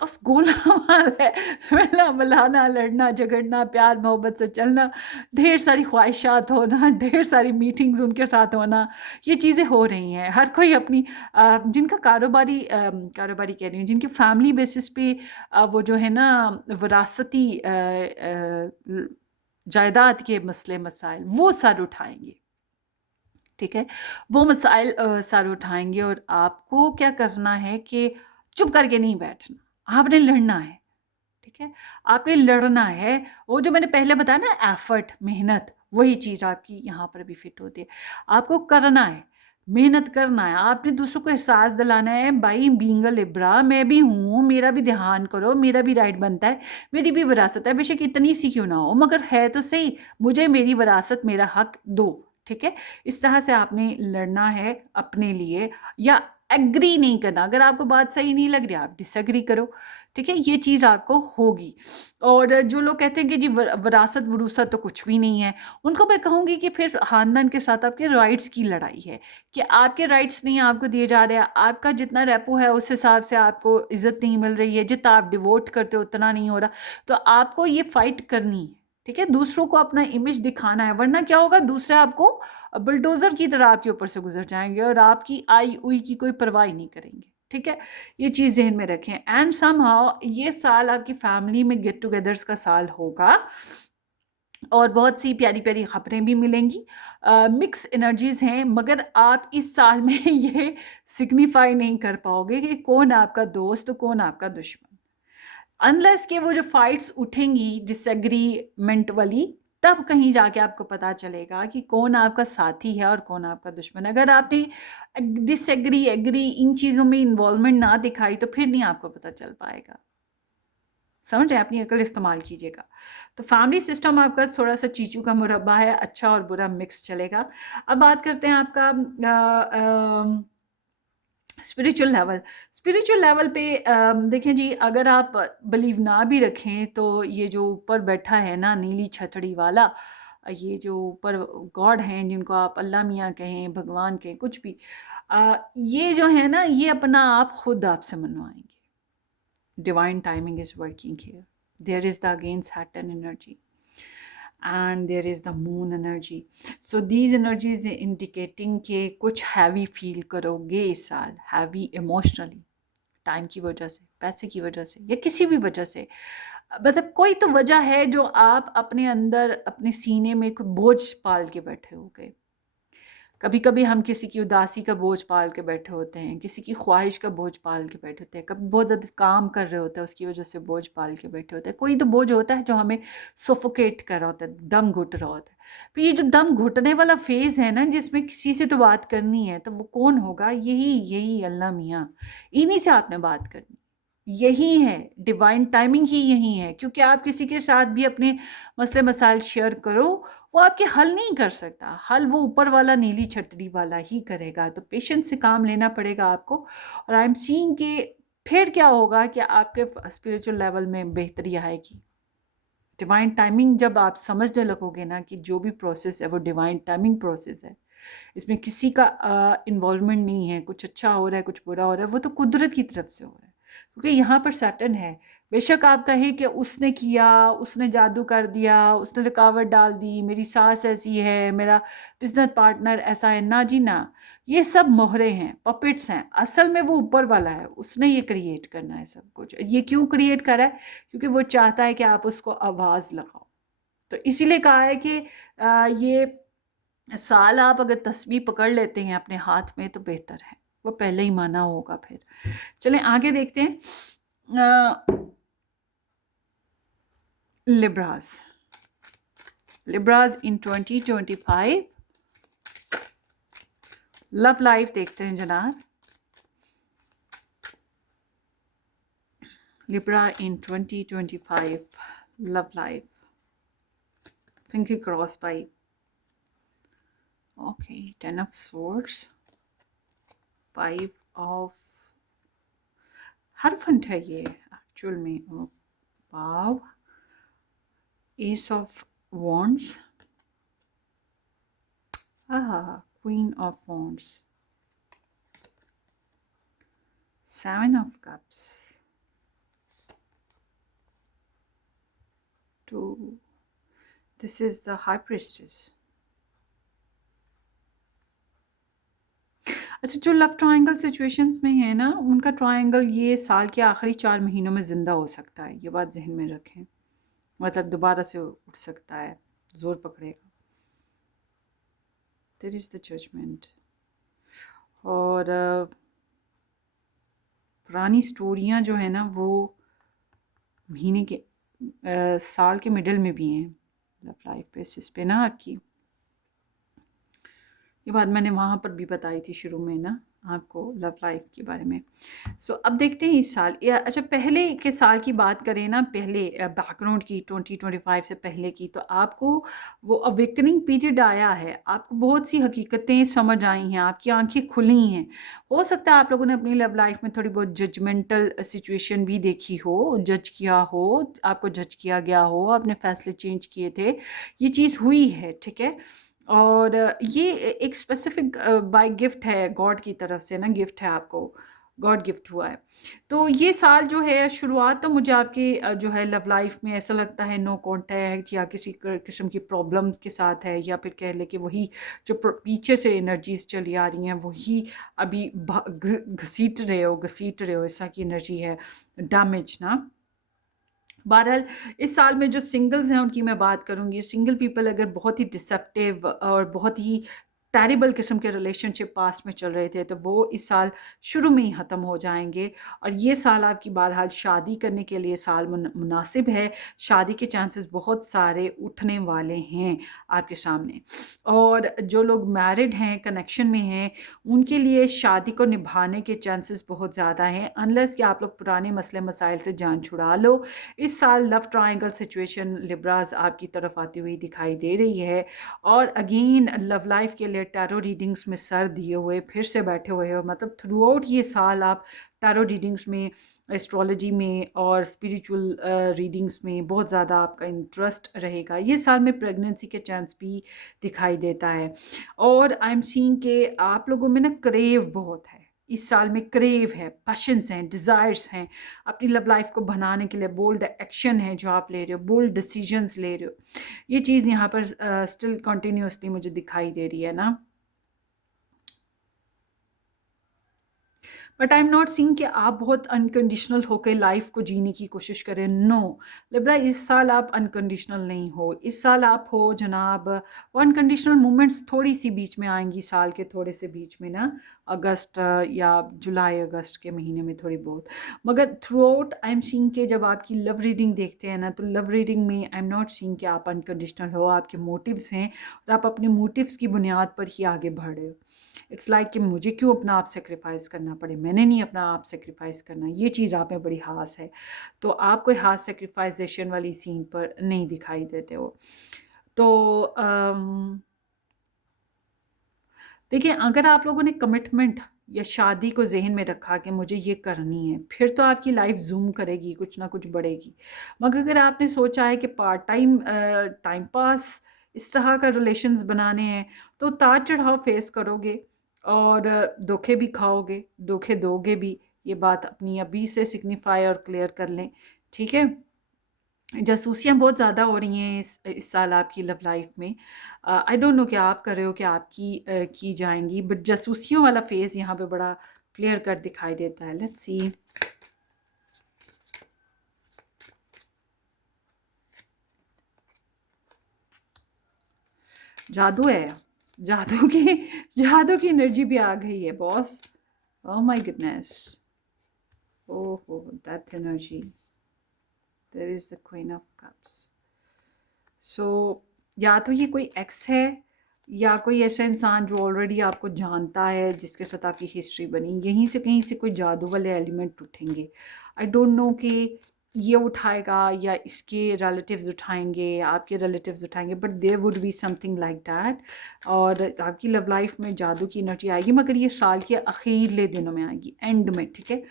बस गोलमाल है, मिलना मिलाना, लड़ना झगड़ना, प्यार मोहब्बत से चलना, ढेर सारी ख्वाहिशात होना, ढेर सारी मीटिंग्स उनके साथ होना, ये चीज़ें हो रही हैं। हर कोई अपनी जिनका कारोबारी कह रही हूँ, जिनकी फैमिली बेसिस पे वो जो है ना विरासती जायदाद के मसले मसाइल वो सर उठाएंगे, ठीक है। वो मसाइल सर उठाएंगे और आपको क्या करना है कि चुप करके नहीं बैठना, आपने लड़ना है, ठीक है। आपने लड़ना है। वो जो मैंने पहले बताया ना एफर्ट, मेहनत, वही चीज़ आपकी यहाँ पर भी फिट होती है। आपको करना है, मेहनत करना है, आपने दूसरों को एहसास दिलाना है, भाई बीइंग अ लिब्रा मैं भी हूँ, मेरा भी ध्यान करो, मेरा भी राइट बनता है, मेरी भी विरासत है, बेशक इतनी सी क्यों ना हो, मगर है तो सही, मुझे मेरी विरासत, मेरा हक दो, ठीक है। इस तरह से आपने लड़ना है अपने लिए, या एग्री नहीं करना। अगर आपको बात सही नहीं लग रही, आप डिसएग्री करो, ठीक है। ये चीज़ आपको होगी। और जो लोग कहते हैं कि जी विरासत वरूसत तो कुछ भी नहीं है, उनको मैं कहूँगी कि फिर ख़ानदान के साथ आपके राइट्स की लड़ाई है कि आपके राइट्स नहीं आपको दिए जा रहे हैं। आपका जितना रेपो है उस हिसाब से आपको इज़्ज़त नहीं मिल रही है, जितना आप डिवोट करते हो उतना नहीं हो रहा। तो आपको ये फ़ाइट करनी है, ठीक है। दूसरों को अपना इमेज दिखाना है, वरना क्या होगा, दूसरे आपको बुलडोज़र की तरह आपके ऊपर से गुजर जाएंगे और आपकी आई उई की कोई परवाह नहीं करेंगे, ठीक है। ये चीज़ ज़हन में रखें। एंड समहाउ ये साल आपकी फैमिली में गेट टुगेदर्स का साल होगा और बहुत सी प्यारी प्यारी खबरें भी मिलेंगी। मिक्स एनर्जीज़ हैं, मगर आप इस साल में ये सिग्निफाई नहीं कर पाओगे कि कौन आपका दोस्त कौन आपका दुश्मन, अनलेस के वो जो फाइट्स उठेंगी डिसएग्रीमेंट वाली, तब कहीं जाके आपको पता चलेगा कि कौन आपका साथी है और कौन आपका दुश्मन। अगर आपने डिसएग्री एग्री इन चीज़ों में इन्वॉल्वमेंट ना दिखाई तो फिर नहीं आपको पता चल पाएगा। समझ रहे हैं, अपनी अकल इस्तेमाल कीजिएगा। तो फैमिली सिस्टम आपका थोड़ा सा चीचू का मुरब्बा है, अच्छा और बुरा मिक्स चलेगा। अब बात करते हैं आपका स्पिरिचुअल लेवल पे। देखें जी, अगर आप बिलीव ना भी रखें तो ये जो ऊपर बैठा है ना नीली छतड़ी वाला, ये जो ऊपर गॉड हैं जिनको आप अल्लाह मियाँ कहें, भगवान कहें, कुछ भी, ये जो है ना, ये अपना आप खुद आपसे मनवाएंगे। divine timing is working here. There is the again Saturn energy and there is the moon energy. So these energies indicating कि कुछ हैवी फील करोगे इस साल, हैवी इमोशनली, टाइम की वजह से, पैसे की वजह से, या किसी भी वजह से। मतलब कोई तो वजह है जो आप अपने अंदर अपने सीने में कोई बोझ पाल के बैठे हो गए। कभी कभी हम किसी की उदासी का बोझ पाल के बैठे होते हैं, किसी की ख्वाहिश का बोझ पाल के बैठे होते हैं, कभी बहुत ज़्यादा काम कर रहे होते हैं उसकी वजह से बोझ पाल के बैठे होते हैं। कोई तो बोझ होता है जो हमें सोफोकेट कर रहा होता है, दम घुट रहा होता है। तो ये जो दम घुटने वाला फेज़ है ना, जिसमें किसी से तो बात करनी है, तो वो कौन होगा? यही यही अल्लाह मियाँ, इन्हीं से आपने बात करनी। यही है डिवाइन टाइमिंग ही, यही है। क्योंकि आप किसी के साथ भी अपने मसले मसाइल शेयर करो, वो आपके हल नहीं कर सकता, हल वो ऊपर वाला नीली छतरी वाला ही करेगा। तो पेशेंस से काम लेना पड़ेगा आपको। और आई एम सीइंग कि फिर क्या होगा कि आपके स्पिरिचुअल लेवल में बेहतरी आएगी। डिवाइन टाइमिंग जब आप समझने लगोगे ना कि जो भी प्रोसेस है वो डिवाइन टाइमिंग प्रोसेस है, इसमें किसी का इन्वॉल्वमेंट नहीं है, कुछ अच्छा हो रहा है कुछ बुरा हो रहा है, वो तो कुदरत की तरफ से हो रहा है। क्योंकि यहाँ पर सैटर्न है। बेशक आप कहें कि उसने किया, उसने जादू कर दिया, उसने रुकावट डाल दी, मेरी सास ऐसी है, मेरा बिजनेस पार्टनर ऐसा है, ना जी ना। ये सब मोहरे हैं, पपेट्स हैं। असल में वो ऊपर वाला है, उसने ये क्रिएट करना है सब कुछ। ये क्यों क्रिएट करा है? क्योंकि वो चाहता है कि आप उसको आवाज़ लगाओ। तो इसीलिए कहा है कि ये साल आप अगर तस्बीह पकड़ लेते हैं अपने हाथ में तो बेहतर है, वो पहले ही माना होगा। फिर चलें आगे देखते हैं। लिब्राज इन 2025 लव लाइफ देखते हैं जनाब। Libra in 2025 love life, finger cross पाई। ओके, 10 of swords, 5 of हरफंट है ये एक्चुअल में। Wow, ace of wands, queen of wands, 7 of cups, 2, this is the high priestess। अच्छा, जो लव ट्रायंगल सिचुएशंस में है ना, उनका ट्रायंगल ये साल के आखिरी 4 महीनों में ज़िंदा हो सकता है, ये बात जहन में रखें। मतलब दोबारा से उठ सकता है, जोर पकड़ेगा। There is the judgment. और पुरानी स्टोरियाँ जो है ना, वो महीने के साल के मिडल में भी हैं लव लाइफ बेसिस पे ना आपकी। ये बात मैंने वहाँ पर भी बताई थी शुरू में ना आपको, लव लाइफ के बारे में। सो अब देखते हैं इस साल, या अच्छा पहले के साल की बात करें ना, पहले बैकग्राउंड की 2025 से पहले की, तो आपको वो अवेकनिंग पीरियड आया है, आपको बहुत सी हकीकतें समझ आई हैं, आपकी आंखें खुली हैं। हो सकता है आप लोगों ने अपनी लव लाइफ में थोड़ी बहुत जजमेंटल सिचुएशन भी देखी हो, जज किया हो, आपको जज किया गया हो, आपने फैसले चेंज किए थे, ये चीज़ हुई है, ठीक है। और ये एक स्पेसिफिक बाय गिफ्ट है, गॉड की तरफ से ना गिफ्ट है आपको, गॉड गिफ्ट हुआ है। तो ये साल जो है शुरुआत तो मुझे आपकी जो है लव लाइफ में ऐसा लगता है नो कॉन्टैक्ट या किसी किस्म की प्रॉब्लम्स के साथ है, या फिर कह ले कि वही जो पीछे से एनर्जीज चली आ रही हैं वही अभी घसीट रहे हो, ऐसा की एनर्जी है, डैमेज ना। बहरहाल इस साल में जो सिंगल्स हैं उनकी मैं बात करूँगी। सिंगल पीपल अगर बहुत ही डिसेप्टिव और बहुत ही टेरिबल किस्म के रिलेशनशिप पास में चल रहे थे, तो वो इस साल शुरू में ही ख़त्म हो जाएंगे। और ये साल आपकी बहरहाल शादी करने के लिए साल मुनासिब है। शादी के चांसेस बहुत सारे उठने वाले हैं आपके सामने। और जो लोग मैरिड हैं, कनेक्शन में हैं, उनके लिए शादी को निभाने के चांसेस बहुत ज़्यादा हैं, अनलेस कि आप लोग पुराने मसले मसाइल से जान छुड़ा लो। इस साल लव ट्रायंगल सिचुएशन लिब्रास आपकी तरफ आती हुई दिखाई दे रही है। और अगेन लव लाइफ के लिए टैरो रीडिंग्स में सर दिए हुए फिर से बैठे हुए हो, मतलब थ्रू आउट ये साल आप टैरो रीडिंग्स में, एस्ट्रोलॉजी में और स्पिरिचुअल रीडिंग्स में बहुत ज़्यादा आपका इंटरेस्ट रहेगा। ये साल में प्रेगनेंसी के चांस भी दिखाई देता है। और आई एम सीइंग के आप लोगों में ना क्रेव बहुत है, इस साल में क्रेव है, पैशंस हैं, डिज़ायर्स हैं, अपनी लव लाइफ को बनाने के लिए बोल्ड एक्शन है जो आप ले रहे हो, बोल्ड डिसीजंस ले रहे हो। ये चीज़ यहाँ पर स्टिल कंटिन्यूसली मुझे दिखाई दे रही है ना। But I am not seeing कि आप बहुत अनकंडीशनल होकर लाइफ को जीने की कोशिश करें। नो लिब्रा, इस साल आप अनकंडीशनल नहीं हो। इस साल आप हो जनाब, वो अनकंडीशनल मोमेंट्स थोड़ी सी बीच में आएंगी, साल के थोड़े से बीच में ना, अगस्त या जुलाई अगस्त के महीने में थोड़ी बहुत। मगर through out I am seeing के जब आपकी लव रीडिंग देखते हैं ना, तो लव रीडिंग में आई एम नॉट सीइंग कि आप अनकंडीशनल हो। आपके मोटिव्स हैं और आप अपने मोटिव्स की बुनियाद पर ही आगे बढ़ रहे हो। इट्स लाइक कि मुझे क्यों अपना आप सेक्रीफाइस करना पड़े, मैंने नहीं अपना आप सेक्रीफाइस करना। ये चीज़ आप में बड़ी हास है। तो आप कोई हास सेक्रीफाइजेशन वाली सीन पर नहीं दिखाई देते हो। तो देखिए, अगर आप लोगों ने कमिटमेंट या शादी को जहन में रखा कि मुझे ये करनी है, फिर तो आपकी लाइफ जूम करेगी, कुछ ना कुछ बढ़ेगी। मगर अगर आपने सोचा है कि पार्ट टाइम टाइम पास इस तरह का रिलेशंस बनाने हैं, तो तार चढ़ाव फेस करोगे और धोखे भी खाओगे, धोखे दोगे भी। ये बात अपनी अभी से सिग्निफाई और क्लियर कर लें, ठीक है। जासूसियाँ बहुत ज़्यादा हो रही हैं इस साल आपकी लव लाइफ में। आई डोंट नो क्या आप कर रहे हो कि आपकी की जाएंगी, बट जासूसियों वाला फेज़ यहाँ पे बड़ा क्लियर कट दिखाई देता है। Let's see. जादू है, जादू की एनर्जी भी आ गई है boss. Oh my goodness, oh that energy, there is the queen of cups. So या तो ये कोई एक्स है, या कोई ऐसा इंसान जो ऑलरेडी आपको जानता है, जिसके साथ आपकी हिस्ट्री बनी। यहीं से कहीं से कोई जादू वाले एलिमेंट उठेंगे। आई डोंट नो कि ये उठाएगा या इसके रिलेटिव्स उठाएंगे, आपके रिलेटिव्स उठाएंगे, but there would be something like that. और आपकी लव लाइफ में जादू की एनर्जी आएगी, मगर ये साल के अखीरले दिनों में आएगी, एंड में, ठीक है,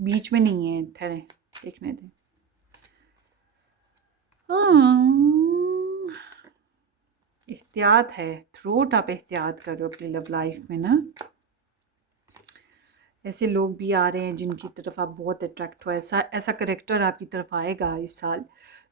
बीच में नहीं है। ठहरे देखने दें। एहतियात है, थ्रोट आप एहतियात करो अपनी लव लाइफ में ना। ऐसे लोग भी आ रहे हैं जिनकी तरफ आप बहुत अट्रैक्ट हो। ऐसा ऐसा करेक्टर आपकी तरफ आएगा इस साल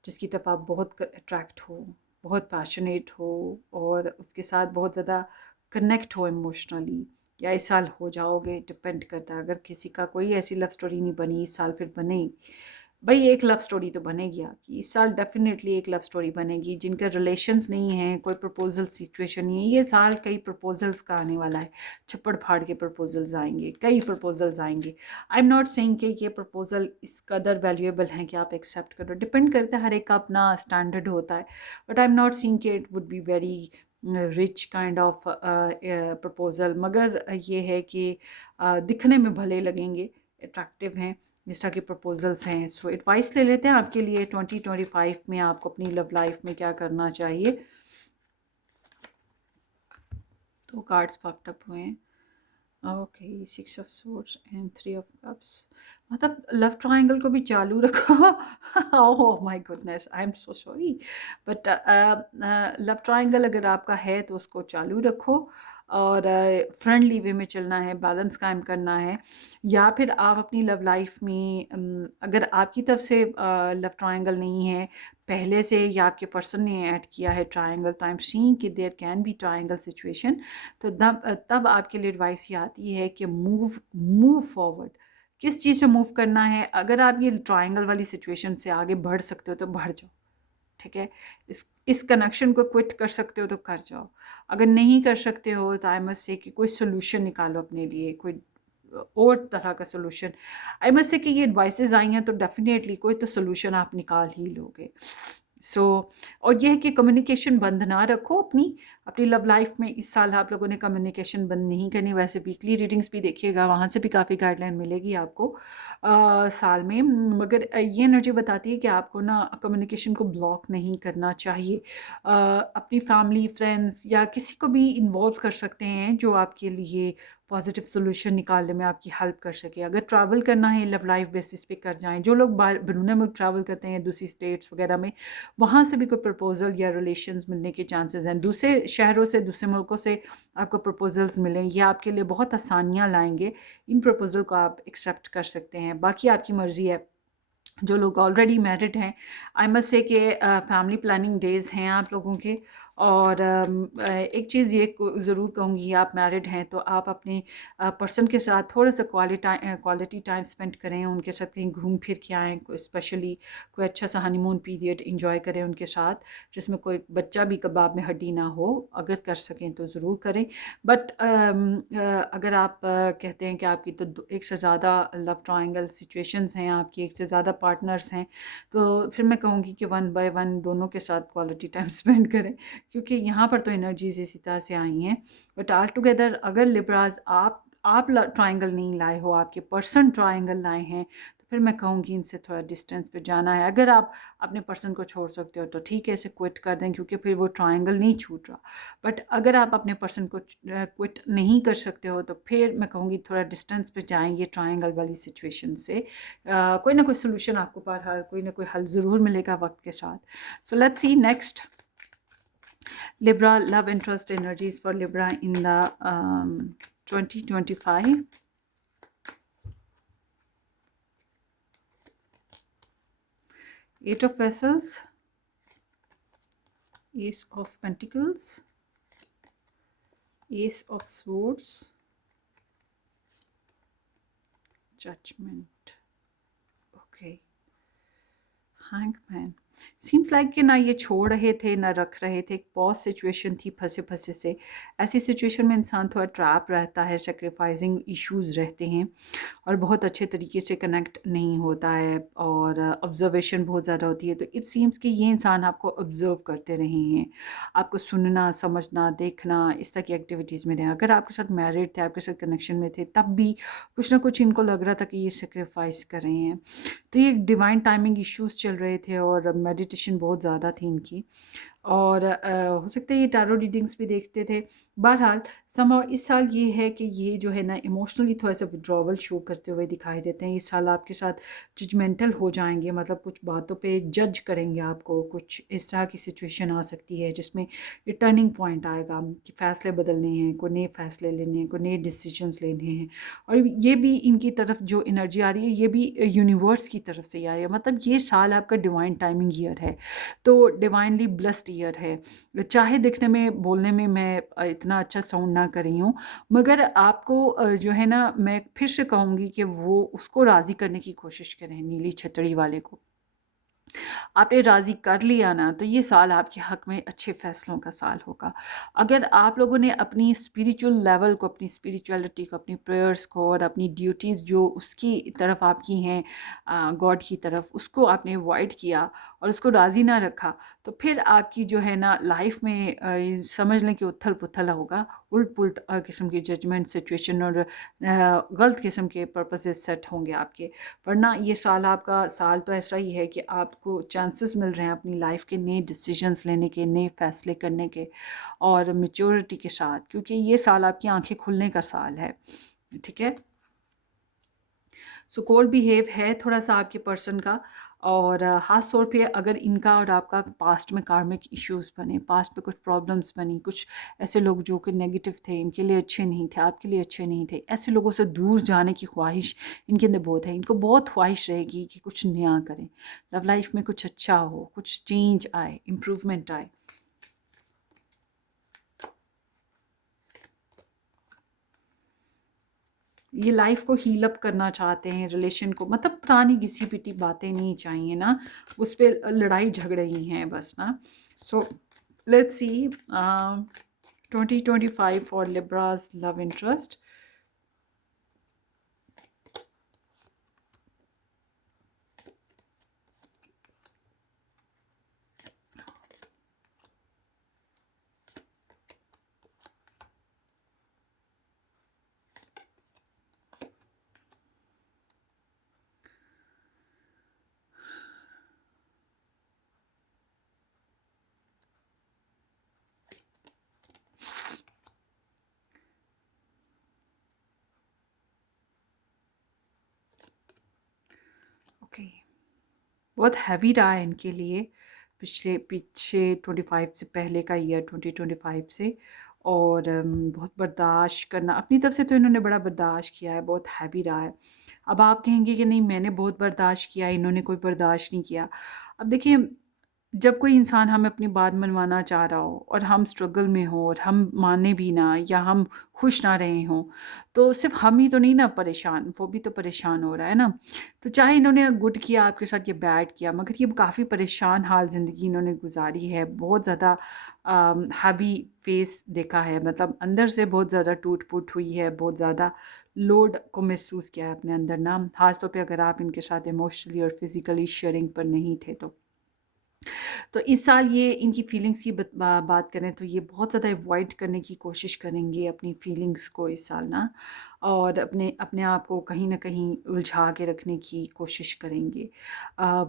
जिसकी तरफ आप बहुत अट्रैक्ट हो, बहुत पैशनेट हो और उसके साथ बहुत ज़्यादा कनेक्ट हो इमोशनली, या इस साल हो जाओगे, डिपेंड करता है। अगर किसी का कोई ऐसी लव स्टोरी नहीं बनी इस साल, फिर बनेगी भाई, एक लव स्टोरी तो बनेगी आपकी इस साल, डेफिनेटली एक लव स्टोरी बनेगी। जिनके रिलेशंस नहीं हैं, कोई प्रपोजल सिचुएशन नहीं है, ये साल कई प्रपोजल्स का आने वाला है। छप्पड़ फाड़ के प्रपोजल्स आएंगे, कई प्रपोजल्स आएंगे। आई एम नॉट सेइंग कि ये प्रपोजल इस कदर वैल्यूएबल हैं कि आप एक्सेप्ट करो, डिपेंड करता है, हर एक का अपना स्टैंडर्ड होता है। But I am not saying कि it would be very rich kind of proposal, मगर ये है कि दिखने में भले लगेंगे, अट्रैक्टिव हैं जिस तरह के प्रपोजल्स हैं। सो एडवाइस ले लेते हैं आपके लिए 2025 में आपको अपनी लव लाइफ में क्या करना चाहिए। दो कार्ड्स पॉप्ड अप हुए हैं, okay, 6 of swords and 3 of cups. मतलब लव ट्रायंगल को भी चालू रखो। ओह my goodness, I am so sorry, but love triangle अगर आपका है तो उसको चालू रखो और फ्रेंडली वे में चलना है, बैलेंस कायम करना है। या फिर आप अपनी लव लाइफ में अगर आपकी तरफ से लव ट्रायंगल नहीं है पहले से, या आपके पर्सन ने ऐड किया है ट्रायंगल, तो आई एम सीइंग कि there can be triangle situation. तो तब आपके लिए एडवाइस ये आती है कि मूव फॉरवर्ड। किस चीज़ से मूव करना है? अगर आप ये ट्रायंगल वाली सिचुएशन से आगे बढ़ सकते हो तो बढ़ जाओ, ठीक है। इस कनेक्शन को क्विट कर सकते हो तो कर जाओ, अगर नहीं कर सकते हो तो आई मस्ट से कि कोई सोल्यूशन निकालो अपने लिए, कोई और तरह का सोल्यूशन। आई मस्ट से कि ये एडवाइसेस आई हैं तो डेफिनेटली कोई तो सोल्यूशन आप निकाल ही लोगे। सो और यह है कि कम्युनिकेशन बंद ना रखो अपनी अपनी लव लाइफ में। इस साल आप लोगों ने कम्युनिकेशन बंद नहीं करनी। वैसे वीकली रीडिंग्स भी देखिएगा, वहाँ से भी काफ़ी गाइडलाइन मिलेगी आपको साल में। मगर ये एनर्जी बताती है कि आपको ना कम्युनिकेशन को ब्लॉक नहीं करना चाहिए। अपनी फैमिली, फ्रेंड्स या किसी को भी इन्वॉल्व कर सकते हैं जो आपके लिए पॉजिटिव सोल्यूशन निकालने में आपकी हेल्प कर सके। अगर ट्रैवल करना है लव लाइफ बेसिस पे कर जाएं। जो लोग बाहर बैरून मुल्क ट्रैवल करते हैं दूसरी स्टेट्स वगैरह में, वहाँ से भी कोई प्रपोजल या रिलेशंस मिलने के चांसेस हैं। दूसरे शहरों से, दूसरे मुल्कों से आपको प्रपोजल्स मिलें, ये आपके लिए बहुत आसानियाँ लाएंगे। इन प्रपोजल को आप एक्सेप्ट कर सकते हैं, बाकी आपकी मर्ज़ी है। जो लोग ऑलरेडी मैरिड हैं, आई मस्ट से कि फैमिली प्लानिंग डेज़ हैं आप लोगों के। और एक चीज़ ये ज़रूर कहूँगी, आप मैरिड हैं तो आप अपने पर्सन के साथ थोड़ा सा क्वालिटी टाइम स्पेंड करें, उनके साथ कहीं घूम फिर के आएँ। स्पेशली कोई अच्छा सा हनीमून पीरियड इंजॉय करें उनके साथ, जिसमें कोई बच्चा भी कबाब में हड्डी ना हो। अगर कर सकें तो ज़रूर करें। बट अगर आप कहते हैं कि आपकी तो एक से ज़्यादा लव ट्रायंगल सिचुएशंस हैं, आपकी एक से ज़्यादा पार्टनर्स हैं, तो फिर मैं कहूँगी कि वन बाय वन दोनों के साथ क्वालिटी टाइम स्पेंड करें, क्योंकि यहाँ पर तो एनर्जीज इसी तरह से आई हैं। बट ऑल टुगेदर अगर लिब्राज आप ट्रायंगल नहीं लाए हो, आपके पर्सन ट्रायंगल लाए हैं, तो फिर मैं कहूँगी इनसे थोड़ा डिस्टेंस पे जाना है। अगर आप अपने पर्सन को छोड़ सकते हो तो ठीक है, इसे क्विट कर दें, क्योंकि फिर वो ट्रायंगल नहीं छूट रहा। बट अगर आप अपने पर्सन को क्विट नहीं कर सकते हो तो फिर मैं कहूँगी थोड़ा डिस्टेंस पे जाएं ये ट्रायंगल वाली सिचुएशन से। कोई ना कोई सोल्यूशन आपको बहरहाल कोई ना कोई हल ज़रूर मिलेगा वक्त के साथ। सो let's C next Libra love interest energies for Libra in the 2025. Eight of Vessels, Ace of Pentacles, Ace of Swords, Judgment. Okay. Hangman. Seems like कि ना ये छोड़ रहे थे ना रख रहे थे, एक पॉज सिचुएशन थी फंसे फंसे से। ऐसी सिचुएशन में इंसान थोड़ा ट्रैप रहता है, सेक्रीफाइसिंग इश्यूज रहते हैं और बहुत अच्छे तरीके से कनेक्ट नहीं होता है, और ऑब्जर्वेशन बहुत ज़्यादा होती है। तो इट सीम्स कि ये इंसान आपको ऑब्जर्व करते रहे हैं, आपको सुनना, समझना, देखना, इस तरह की एक्टिविटीज़ में रहे। अगर आपके साथ मैरिड थे, आपके साथ कनेक्शन में थे, तब भी कुछ ना कुछ इनको लग रहा था कि ये सेक्रीफाइस कर रहे हैं। तो ये डिवाइन टाइमिंग इश्यूज चल रहे थे और मेडिटेशन बहुत ज़्यादा थी इनकी। और हो सकता है ये टैरो रीडिंग्स भी देखते थे। बहरहाल समहाउ इस साल ये है कि ये जो है ना इमोशनली थोड़ा सा विड्रॉवल शो करते हुए दिखाई देते हैं। इस साल आपके साथ जजमेंटल हो जाएंगे, मतलब कुछ बातों पे जज करेंगे आपको। कुछ इस तरह की सिचुएशन आ सकती है जिसमें ये टर्निंग पॉइंट आएगा कि फ़ैसले बदलने हैं, कोई नए फ़ैसले लेने हैं, कोई नए डिसीजंस लेने हैं। और ये भी इनकी तरफ जो एनर्जी आ रही है, ये भी यूनिवर्स की तरफ से आ रही है। मतलब ये साल आपका डिवाइन टाइमिंग ईयर है, तो डिवाइनली ब्लेस्ड ईयर है। चाहे दिखने में, बोलने में मैं इतना अच्छा साउंड ना कर रही हूँ, मगर आपको जो है ना, मैं फिर से कहूँगी कि वो उसको राज़ी करने की कोशिश करें, नीली छतरी वाले को। आपने राज़ी कर लिया ना, तो ये साल आपके हक़ में अच्छे फ़ैसलों का साल होगा। अगर आप लोगों ने अपनी स्पिरिचुअल लेवल को, अपनी स्पिरिचुअलिटी को, अपनी प्रेयर्स को और अपनी ड्यूटीज़ जो उसकी तरफ आपकी हैं, गॉड की तरफ, उसको आपने अवॉइड किया और उसको राज़ी ना रखा, तो फिर आपकी जो है ना लाइफ में समझ लें कि उथल पुथल होगा। उल्ट पुल्ट किस्म की जजमेंट सिचुएशन और गलत किस्म के पर्पसेस सेट होंगे आपके। वरना ये साल आपका साल तो ऐसा ही है कि आपको चांसेस मिल रहे हैं अपनी लाइफ के नए डिसीजंस लेने के, नए फैसले करने के, और मैच्योरिटी के साथ, क्योंकि ये साल आपकी आंखें खुलने का साल है। ठीक है। सो कोल्ड बिहेव है थोड़ा सा आपके पर्सन का, और ख़ास तौर पे अगर इनका और आपका पास्ट में कार्मिक इश्यूज बने, पास्ट में कुछ प्रॉब्लम्स बनी, कुछ ऐसे लोग जो कि नेगेटिव थे, इनके लिए अच्छे नहीं थे, आपके लिए अच्छे नहीं थे, ऐसे लोगों से दूर जाने की ख्वाहिश इनके अंदर बहुत है। इनको बहुत ख्वाहिश रहेगी कि कुछ नया करें, लव लाइफ में कुछ अच्छा हो, कुछ चेंज आए, इम्प्रूवमेंट आए। ये लाइफ को हील अप करना चाहते हैं, रिलेशन को, मतलब पुरानी घिसी पिटी बातें नहीं चाहिए ना, उस पर लड़ाई झगड़े ही हैं बस ना। सो let's C 2025 for Libras love interest. Okay, बहुत हैवी रहा है इनके लिए पिछले पीछे 25 से पहले का ईयर 2025 से। और बहुत बर्दाश्त करना अपनी तरफ से, तो इन्होंने बड़ा बर्दाश्त किया है, बहुत हैवी रहा है। अब आप कहेंगे कि नहीं मैंने बहुत बर्दाश्त किया, इन्होंने कोई बर्दाश्त नहीं किया। अब देखिए, जब कोई इंसान हमें अपनी बात मनवाना चाह रहा हो और हम स्ट्रगल में हो और हम माने भी ना या हम खुश ना रहे हों, तो सिर्फ हम ही तो नहीं ना परेशान, वो भी तो परेशान हो रहा है ना। तो चाहे इन्होंने गुड किया आपके साथ, ये बैड किया, मगर ये काफ़ी परेशान हाल ज़िंदगी इन्होंने गुजारी है, बहुत ज़्यादा हैवी फेस देखा है, मतलब अंदर से बहुत ज़्यादा टूट फूट हुई है, बहुत ज़्यादा लोड को महसूस किया है अपने अंदर ना, खासतौर पे अगर आप इनके साथ इमोशनली और फिज़िकली शेयरिंग पर नहीं थे तो। तो इस साल ये इनकी फीलिंग्स की बात करें तो ये बहुत ज़्यादा अवॉइड करने की कोशिश करेंगे अपनी फीलिंग्स को इस साल ना, और अपने अपने आप को कहीं ना कहीं उलझा के रखने की कोशिश करेंगे।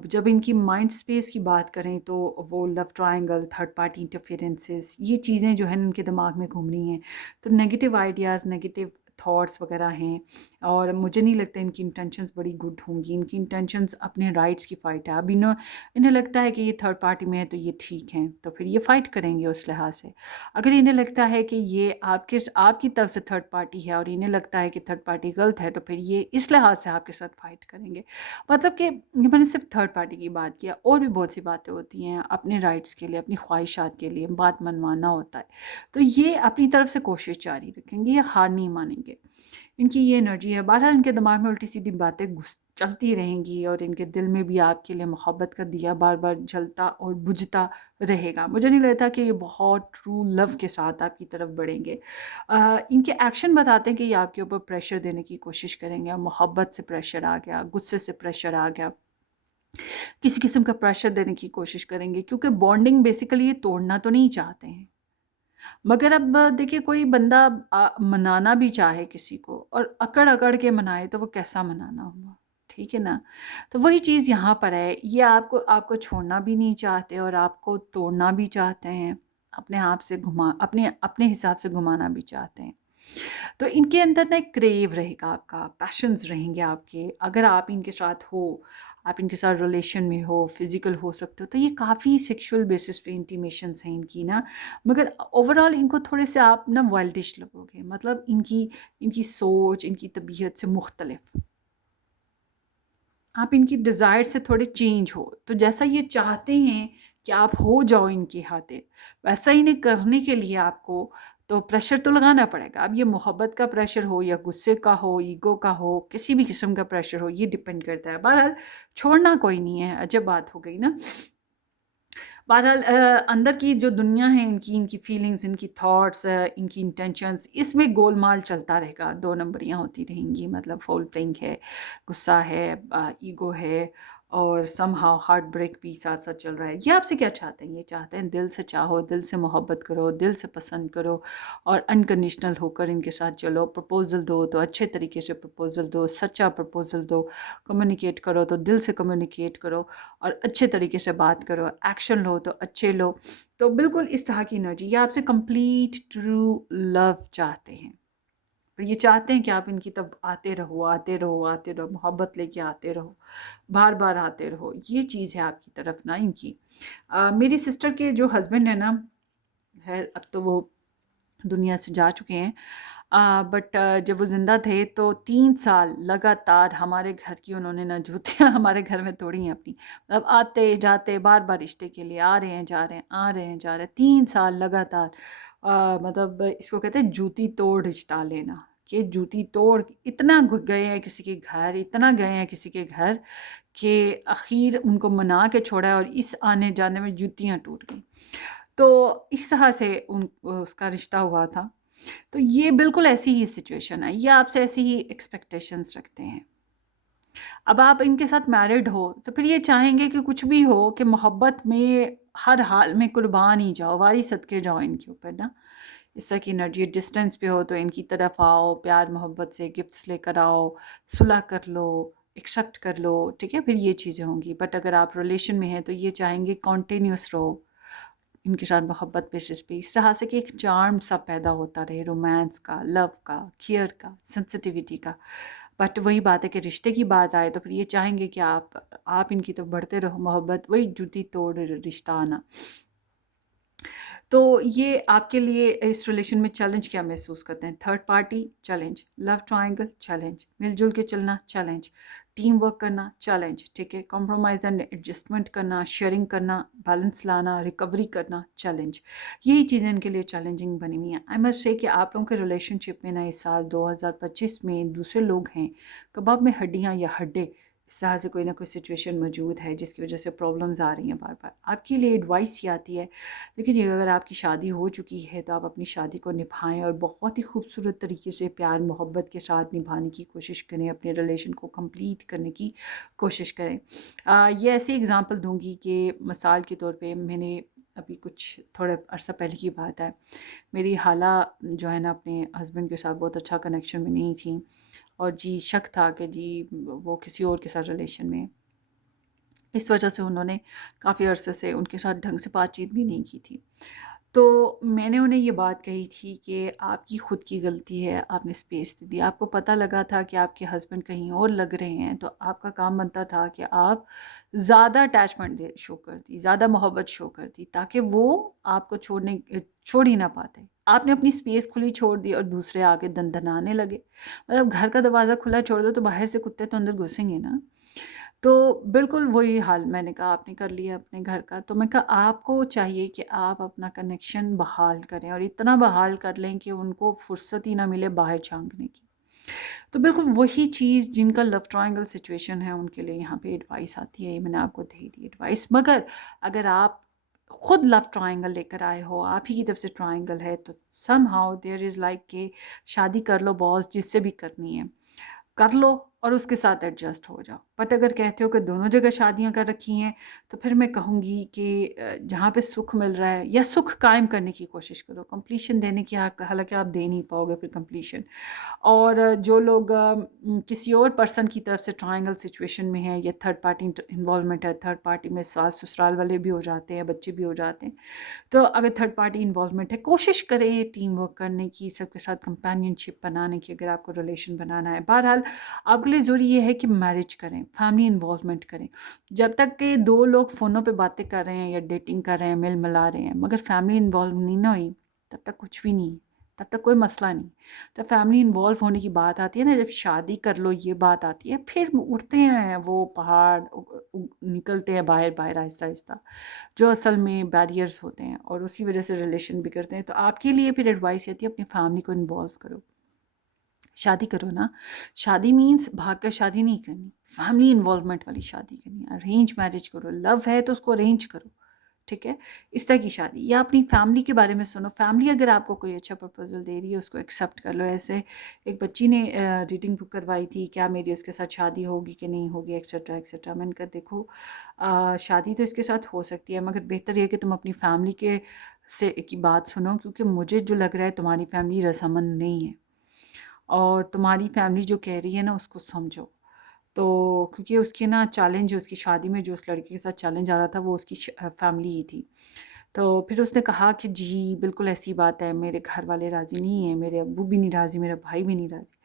जब इनकी माइंड स्पेस की बात करें तो वो love triangle, third party interferences, ये चीज़ें जो हैं इनके दिमाग में घूम रही हैं। तो नेगेटिव आइडियाज़, नेगेटिव थॉट्स वगैरह हैं, और मुझे नहीं लगता इनकी इंटेंशंस बड़ी गुड होंगी। इनकी इंटेंशंस अपने राइट्स की फ़ाइट है। अब इन्हें लगता है कि ये थर्ड पार्टी में है तो ये ठीक हैं, तो फिर ये फ़ाइट करेंगे उस लिहाज से। अगर इन्हें लगता है कि ये आपकी तरफ से थर्ड पार्टी है और इन्हें लगता है कि थर्ड पार्टी गलत है, तो फिर ये इस लिहाज से आपके साथ फ़ाइट करेंगे। मतलब कि ये मैंने सिर्फ थर्ड पार्टी की बात किया, और भी बहुत सी बातें होती हैं अपने राइट्स के लिए, अपनी ख्वाहिशात के लिए बात मनवाना होता है। तो ये अपनी तरफ से कोशिश जारी रखेंगे, ये हार नहीं मानेंगे। इनकी ये एनर्जी है। बहरहाल इनके दिमाग में उल्टी सीधी बातें घुस चलती रहेंगी, और इनके दिल में भी आपके लिए मोहब्बत का दिया बार बार जलता और बुझता रहेगा। मुझे नहीं लगता कि ये बहुत ट्रू लव के साथ आपकी तरफ बढ़ेंगे। इनके एक्शन बताते हैं कि ये आपके ऊपर प्रेशर देने की कोशिश करेंगे। मोहब्बत से प्रेशर आ गया, गुस्से से प्रेशर आ गया, किसी किस्म का प्रेशर देने की कोशिश करेंगे, क्योंकि बॉन्डिंग बेसिकली ये तोड़ना तो नहीं चाहते हैं। मगर अब देखिए, कोई बंदा मनाना भी चाहे किसी को और अकड़-अकड़ के मनाए, तो वो कैसा मनाना हुआ, ठीक है ना? तो वही चीज़ यहाँ पर है, ये आपको आपको छोड़ना भी नहीं चाहते और आपको तोड़ना भी चाहते हैं, अपने आप से अपने अपने हिसाब से घुमाना भी चाहते हैं। तो इनके अंदर ना एक क्रेव रहेगा आपका, पैशंस रहेंगे आपके, अगर आप इनके साथ हो, आप इनके साथ रिलेशन में हो, फिजिकल हो सकते हो, तो ये काफ़ी सेक्सुअल बेसिस पे इंटीमेशंस हैं इनकी ना। मगर ओवरऑल इनको थोड़े से आप ना वाइल्डिश लगोगे, मतलब इनकी इनकी सोच, इनकी तबीयत से मुख्तलिफ, आप इनकी डिज़ायर से थोड़े चेंज हो। तो जैसा ये चाहते हैं कि आप हो जाओ इनके हाथे, वैसा इन्हें करने के लिए आपको तो प्रेशर तो लगाना पड़ेगा। अब ये मोहब्बत का प्रेशर हो या गुस्से का हो, ईगो का हो, किसी भी किस्म का प्रेशर हो, ये डिपेंड करता है। बहरहाल छोड़ना कोई नहीं है, अजब बात हो गई ना। बहरहाल अंदर की जो दुनिया है इनकी, इनकी फीलिंग्स, इनकी थॉट्स, इनकी इंटेंशंस, इसमें गोलमाल चलता रहेगा, दो नंबरियाँ होती रहेंगी, मतलब फोल प्लेइंग है, गुस्सा है, ईगो है, और समहाउ हार्ट ब्रेक भी साथ साथ चल रहा है। ये आपसे क्या चाहते हैं? ये चाहते हैं दिल से चाहो, दिल से मोहब्बत करो, दिल से पसंद करो, और अनकंडीशनल होकर इनके साथ चलो। प्रपोज़ल दो तो अच्छे तरीके से प्रपोज़ल दो, सच्चा प्रपोज़ल दो। कम्युनिकेट करो तो दिल से कम्युनिकेट करो, और अच्छे तरीके से बात करो। एक्शन लो तो अच्छे लो। तो बिल्कुल इस तरह की एनर्जी, ये आपसे कंप्लीट ट्रू लव चाहते हैं, और ये चाहते हैं कि आप इनकी तब आते रहो, आते रहो, आते रहो, मोहब्बत लेके आते रहो, बार बार आते रहो। ये चीज़ है आपकी तरफ ना इनकी। मेरी सिस्टर के जो हस्बैंड है ना, है अब तो वो दुनिया से जा चुके हैं, बट जब वो ज़िंदा थे तो 3 साल लगातार हमारे घर की उन्होंने ना जूतियाँ हमारे घर में तोड़ी हैं अपनी। मतलब आते जाते बार बार रिश्ते के लिए आ रहे हैं, जा रहे हैं, आ रहे हैं, जा रहे हैं, 3 साल लगातार। मतलब इसको कहते हैं जूती तोड़ रिश्ता लेना, के जूती तोड़ इतना गए हैं किसी के घर, इतना गए हैं किसी के घर कि आखिर उनको मना के छोड़ा है और इस आने जाने में जूतियाँ टूट गई। तो इस तरह से उसका रिश्ता हुआ था। तो ये बिल्कुल ऐसी ही सिचुएशन है, ये आपसे ऐसी ही एक्सपेक्टेशंस रखते हैं। अब आप इनके साथ मैरिड हो तो फिर ये चाहेंगे कि कुछ भी हो कि मोहब्बत में हर हाल में कुर्बान ही जाओ, वारी सदके जाओ इनके ऊपर ना। इस तरह की एनर्जी डिस्टेंस पे हो तो इनकी तरफ आओ, प्यार मोहब्बत से गिफ्ट्स लेकर आओ, सुलह कर लो, एक्सेप्ट कर लो, ठीक है, फिर ये चीज़ें होंगी। बट अगर आप रिलेशन में हैं तो ये चाहेंगे कॉन्टीन्यूस रहो इनके साथ मोहब्बत बेसिस पे, इस तरह से कि एक चार्म सा पैदा होता रहे, रोमांस का, लव का, केयर का, सेंसिटिविटी का। बट वही बात है कि रिश्ते की बात आए तो फिर ये चाहेंगे कि आप इनकी तो बढ़ते रहो मोहब्बत, वही जूती तोड़ रिश्ता आना। तो ये आपके लिए इस रिलेशन में चैलेंज क्या महसूस करते हैं? Third party challenge, love triangle challenge, मिलजुल के चलना चैलेंज, टीम वर्क करना चैलेंज, ठीक है, कॉम्प्रोमाइज़ एंड एडजस्टमेंट करना, शेयरिंग करना, बैलेंस लाना, रिकवरी करना चैलेंज। यही चीज़ें इनके लिए चैलेंजिंग बनी हुई हैं। आई मस्ट से कि आप लोगों के रिलेशनशिप में ना इस साल 2025 में दूसरे लोग हैं, कबाब में हड्डियाँ या हड्डे, इस तरह से कोई ना कोई सिचुएशन मौजूद है जिसकी वजह से प्रॉब्लम्स आ रही हैं बार बार। आपके लिए एडवाइस ये आती है, देखिए अगर आपकी शादी हो चुकी है तो आप अपनी शादी को निभाएं और बहुत ही खूबसूरत तरीके से प्यार मोहब्बत के साथ निभाने की कोशिश करें, अपने रिलेशन को कंप्लीट करने की कोशिश करें। ये ऐसी एग्ज़ाम्पल दूंगी कि मिसाल के तौर पे मैंने अभी कुछ थोड़े अरसा पहले की बात है, मेरी खाला जो है ना अपने हस्बैंड के साथ बहुत अच्छा कनेक्शन में नहीं थी और जी शक था कि जी वो किसी और के साथ रिलेशन में, इस वजह से उन्होंने काफ़ी अरसे से उनके साथ ढंग से बातचीत भी नहीं की थी। तो मैंने उन्हें ये बात कही थी कि आपकी ख़ुद की गलती है, आपने स्पेस दे दी। आपको पता लगा था कि आपके हस्बैंड कहीं और लग रहे हैं तो आपका काम बनता था कि आप ज़्यादा अटैचमेंट शो करती, ज़्यादा मोहब्बत शो करती ताकि वो आपको छोड़ ही ना पाते। आपने अपनी स्पेस खुली छोड़ दी और दूसरे आके दनदनाने लगे। मतलब घर का दरवाज़ा खुला छोड़ दो तो बाहर से कुत्ते तो अंदर घुसेंगे ना। तो बिल्कुल वही हाल मैंने कहा आपने कर लिया अपने घर का। तो मैं कहा आपको चाहिए कि आप अपना कनेक्शन बहाल करें और इतना बहाल कर लें कि उनको फुर्सत ही ना मिले बाहर झाँकने की। तो बिल्कुल वही चीज़ जिनका लव ट्रायंगल सिचुएशन है उनके लिए यहाँ पे एडवाइस आती है, ये मैंने आपको दे दी एडवाइस। मगर अगर आप खुद लव ट्रायंगल लेकर आए हो, आप ही की तरफ से ट्रायंगल है, तो समहाउ देयर इज़ लाइक कि शादी कर लो बॉस, जिससे भी करनी है कर लो और उसके साथ एडजस्ट हो जाओ। बट अगर कहते हो कि दोनों जगह शादियां कर रखी हैं तो फिर मैं कहूँगी कि जहाँ पे सुख मिल रहा है या सुख कायम करने की कोशिश करो। कंप्लीशन देने की हालांकि आप दे नहीं पाओगे फिर कंप्लीशन। और जो लोग किसी और पर्सन की तरफ से ट्रायंगल सिचुएशन में है या थर्ड पार्टी इन्वॉल्वमेंट है, थर्ड पार्टी में सास ससुराल वाले भी हो जाते हैं, बच्चे भी हो जाते हैं। तो अगर थर्ड पार्टी इन्वॉल्वमेंट है, कोशिश करें टीम वर्क करने की, सबके साथ कंपेनियनशिप बनाने की अगर आपको रिलेशन बनाना है। बहरहाल आपके लिए ज़रूरी ये है कि मैरिज करें, फैमिली इन्वॉल्वमेंट करें। जब तक के दो लोग फ़ोनों पे बातें कर रहे हैं या डेटिंग कर रहे हैं, मिल मिला रहे हैं, मगर फैमिली इन्वॉल्व नहीं ना हुई, तब तक कुछ भी नहीं, तब तक कोई मसला नहीं। जब फैमिली इन्वॉल्व होने की बात आती है ना, जब शादी कर लो ये बात आती है, फिर उठते हैं वो पहाड़, निकलते हैं बाहर बाहर आहिस्ता आहिस्ता, जो असल में बैरियर्स होते हैं और उसी वजह से रिलेशन बिगड़ते हैं। तो आपके लिए फिर एडवाइस आती है अपनी फैमिली को इन्वॉल्व करो, शादी करो ना। शादी मीन्स भाग कर शादी नहीं करनी, फैमिली इन्वॉल्वमेंट वाली शादी करनी है। अरेंज मैरिज करो, लव है तो उसको अरेंज करो, ठीक है, इस तरह की शादी। या अपनी फैमिली के बारे में सुनो, फैमिली अगर आपको कोई अच्छा प्रपोजल दे रही है उसको एक्सेप्ट कर लो। ऐसे एक बच्ची ने रीडिंग बुक करवाई थी, क्या मेरी उसके साथ शादी होगी कि नहीं होगी, एक्सेट्रा एक्सेट्रा। मैंने कहा देखो शादी तो इसके साथ हो सकती है, मगर बेहतर यह कि तुम अपनी फैमिली के से की बात सुनो, क्योंकि मुझे जो लग रहा है तुम्हारी फैमिली रजामंद नहीं है और तुम्हारी फैमिली जो कह रही है ना उसको समझो। तो क्योंकि उसके ना चैलेंज, उसकी शादी में जो उस लड़के के साथ चैलेंज आ रहा था वो उसकी फैमिली ही थी। तो फिर उसने कहा कि जी बिल्कुल ऐसी बात है, मेरे घर वाले राज़ी नहीं हैं, मेरे अब्बू भी नहीं राज़ी, मेरा भाई भी नहीं राज़ी।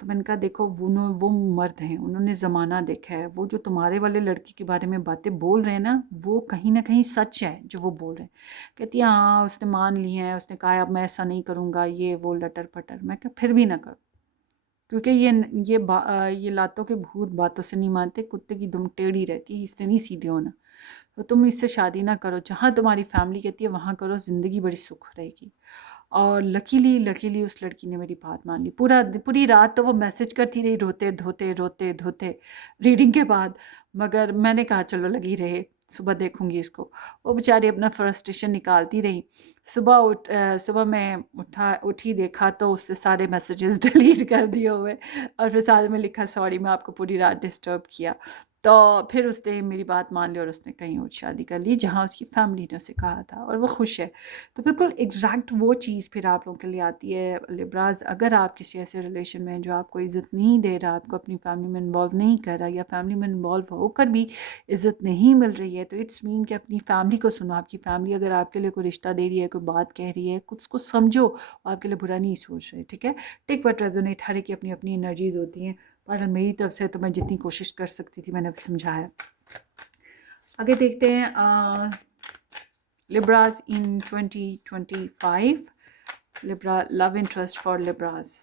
तो मैंने कहा देखो वो मर्द हैं, उन्होंने ज़माना देखा है। वो जो तुम्हारे वाले लड़के के बारे में बातें बोल रहे हैं ना, वो कहीं ना कहीं सच है जो वो बोल रहे हैं। कहती है हाँ उसने मान ली है, उसने कहा अब मैं ऐसा नहीं करूँगा, ये वो लटर पटर। मैं कहा फिर भी ना करो, क्योंकि ये लातों के भूत बातों से नहीं मानते, कुत्ते की दुम टेढ़ी रहती है, इससे नहीं सीधे होना। तो तुम इससे शादी ना करो, जहाँ तुम्हारी फैमिली कहती है वहाँ करो, ज़िंदगी बड़ी सुख रहेगी। और लकीली लकीली उस लड़की ने मेरी बात मान ली। पूरी रात तो वो मैसेज करती रही रोते धोते रोते धोते रीडिंग के बाद, मगर मैंने कहा चलो लगी रहे, सुबह देखूंगी इसको। वो बेचारी अपना फ्रस्ट्रेशन निकालती रही। सुबह मैं उठी देखा तो उससे सारे मैसेजेस डिलीट कर दिए हुए, और फिर साथ में लिखा सॉरी मैं आपको पूरी रात डिस्टर्ब किया। तो फिर उसने मेरी बात मान ली और उसने कहीं और शादी कर ली जहाँ उसकी फैमिली ने उसे कहा था, और वो खुश है। तो बिल्कुल एग्जैक्ट वो चीज़ फिर आप लोगों के लिए आती है लिब्राज। अगर आप किसी ऐसे रिलेशन में जो आपको इज़्ज़त नहीं दे रहा, आपको अपनी फैमिली में इन्वॉल्व नहीं कर रहा, या फैमिली में इन्वॉल्व होकर भी इज़्ज़त नहीं मिल रही है, तो इट्स मीन कि अपनी फैमिली को सुनो। आपकी फैमिली अगर आपके लिए कोई रिश्ता दे रही है, कोई बात कह रही है, कुछ को समझो, आपके लिए बुरा नहीं सोच रहे, ठीक है। टेक व्हाट रेजोनेट, हर एक की अपनी अपनी एनर्जीज होती हैं, पर मेरी तरफ से तो मैं जितनी कोशिश कर सकती थी मैंने समझाया। आगे देखते हैं लिब्राज इन 2025। Libra love interest for लिब्राज।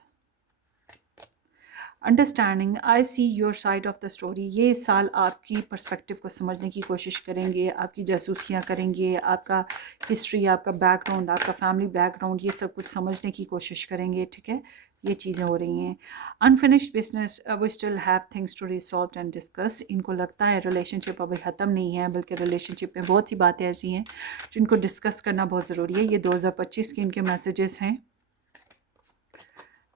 Understanding, I see your side of the story. ये इस साल आपकी पर्सपेक्टिव को समझने की कोशिश करेंगे, आपकी जासूसियाँ करेंगे, आपका हिस्ट्री, आपका बैकग्राउंड, आपका फैमिली बैकग्राउंड, ये सब कुछ समझने की कोशिश करेंगे, ठीक है। ये चीज़ें हो रही हैं। Unfinished business, we still have things to resolve and discuss. इनको लगता है रिलेशनशिप अभी ख़त्म नहीं है, बल्कि रिलेशनशिप में बहुत सी बातें ऐसी हैं जिनको डिस्कस करना बहुत ज़रूरी है। ये 2025 के इनके मैसेजेस हैं।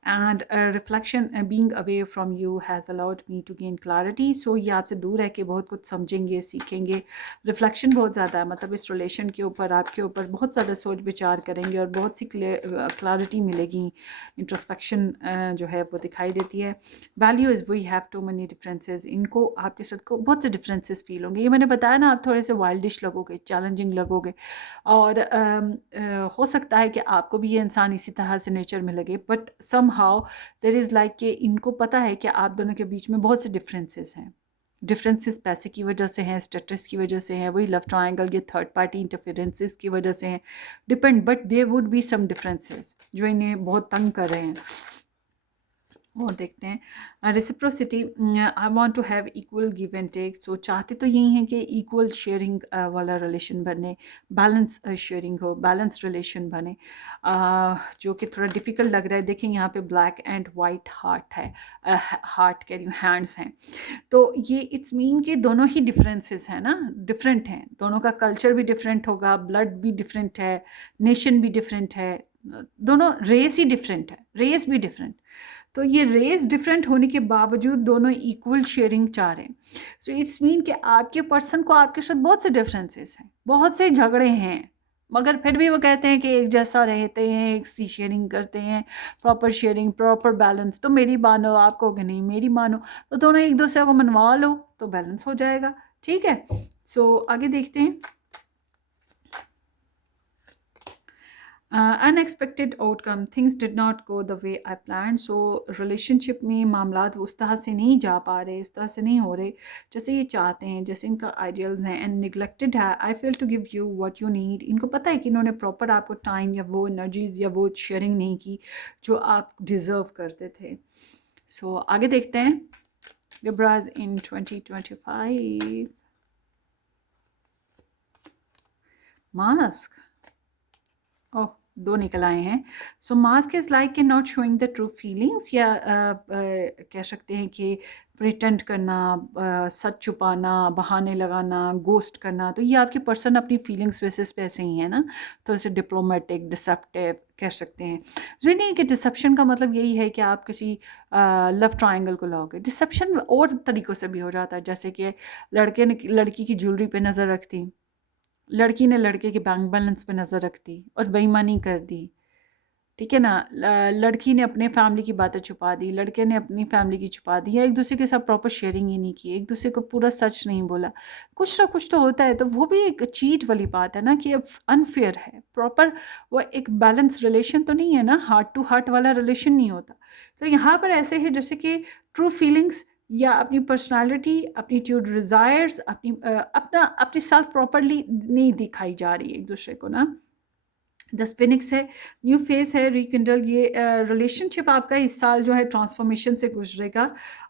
And reflection, being away from you has allowed me to gain clarity. So ये आपसे दूर रह के बहुत कुछ समझेंगे, सीखेंगे। रिफ्लेक्शन बहुत ज़्यादा है, मतलब इस रिलेशन के ऊपर, आपके ऊपर बहुत ज़्यादा सोच विचार करेंगे और बहुत सी क्लैरिटी मिलेगी। इंट्रोस्पेक्शन जो है वो दिखाई देती है। Value is we have to money differences. इनको आपके साथ को बहुत से डिफरेंसेस फील होंगे। ये मैंने बताया ना, आप थोड़े से वाइल्डिश लगोगे, चैलेंजिंग लगोगे, और हो सकता है कि आपको भी ये इंसान इसी तरह से नेचर में लगे, but somehow there is like कि इनको पता है कि आप दोनों के बीच में बहुत से डिफरेंसेस हैं। डिफरेंसेस पैसे की वजह से हैं, स्टेटस की वजह से हैं, वही लव ट्रायंगल, ये थर्ड पार्टी इंटरफेरेंसेस की वजह से हैं, depend, but there would be some differences जो इन्हें बहुत तंग कर रहे हैं। और देखते हैं reciprocity, I want to have equal give and take. So चाहते तो यही है कि इक्वल शेयरिंग वाला रिलेशन बने, बैलेंस शेयरिंग हो, बैलेंस रिलेशन बने, जो कि थोड़ा डिफ़िकल्ट लग रहा है। देखें यहाँ पे ब्लैक एंड वाइट हार्ट है, हार्ट कह रही हूँ, हैंड्स हैं। तो ये इट्स मीन कि दोनों ही डिफरेंसेस हैं ना, डिफरेंट हैं, दोनों का कल्चर भी डिफरेंट होगा, ब्लड भी डिफरेंट है, नेशन भी डिफरेंट है, दोनों रेस ही डिफरेंट है, रेस भी डिफरेंट। तो ये रेस डिफरेंट होने के बावजूद दोनों इक्वल शेयरिंग चाह रहे हैं। सो इट्स मीन कि आपके पर्सन को आपके साथ बहुत से डिफरेंसेस हैं, बहुत से झगड़े हैं, मगर फिर भी वो कहते हैं कि एक जैसा रहते हैं, एक सी शेयरिंग करते हैं, प्रॉपर शेयरिंग, प्रॉपर बैलेंस। तो मेरी मानो, आप कहोगे नहीं मेरी मानो, तो दोनों एक दूसरे को मनवा लो तो बैलेंस हो जाएगा, ठीक है। सो आगे देखते हैं। Unexpected outcome, things did not go the way I plan. So relationship में मामलात उस तरह से नहीं जा पा रहे, उस तरह से नहीं हो रहे जैसे ये चाहते हैं, जैसे इनका आइडियल्स हैं। एंड निगलेक्टेड है, I fail to give you what you need. इनको पता है कि इन्होंने प्रॉपर आपको टाइम या वो एनर्जीज या वो शेयरिंग नहीं की जो आप डिज़र्व करते थे। सो आगे देखते हैं लिब्राज इन 2025। मास्क, ओह, दो निकल आए हैं। सो मास्क इज़ लाइक कि not showing the true feelings, या कह सकते हैं कि प्रिटेंड करना, सच छुपाना, बहाने लगाना, गोस्ट करना। तो ये आपके पर्सन अपनी फीलिंग्स बेसिस पे ऐसे ही है ना, तो इसे डिप्लोमेटिक, डिसेप्टिव कह सकते हैं। जो नहीं कि डिसेप्शन का मतलब यही है कि आप किसी लव ट्रायंगल को लाओगे। डिसेप्शन और तरीक़ों से भी हो जाता है, जैसे कि लड़के ने लड़की की ज्वेलरी पे नज़र रख दी, लड़की ने लड़के के बैंक बैलेंस पे नज़र रख दी और बेईमानी कर दी, ठीक है ना। लड़की ने अपने फैमिली की बातें छुपा दी, लड़के ने अपनी फैमिली की छुपा दी, या एक दूसरे के साथ प्रॉपर शेयरिंग ही नहीं की, एक दूसरे को पूरा सच नहीं बोला। कुछ ना कुछ तो होता है, तो वो भी एक चीट वाली बात है ना कि अब अनफेयर है। प्रॉपर वो एक बैलेंस रिलेशन तो नहीं है ना, हार्ट टू हार्ट वाला रिलेशन नहीं होता। तो यहाँ पर ऐसे है जैसे कि ट्रू फीलिंग्स या अपनी पर्सनालिटी, अपनी जो डिज़ायर्स, अपनी सेल्फ प्रॉपरली नहीं दिखाई जा रही है एक दूसरे को ना। द फिनिक्स है, न्यू फेस है, रिकिंडल। ये रिलेशनशिप आपका इस साल जो है ट्रांसफॉर्मेशन से गुजरेगा,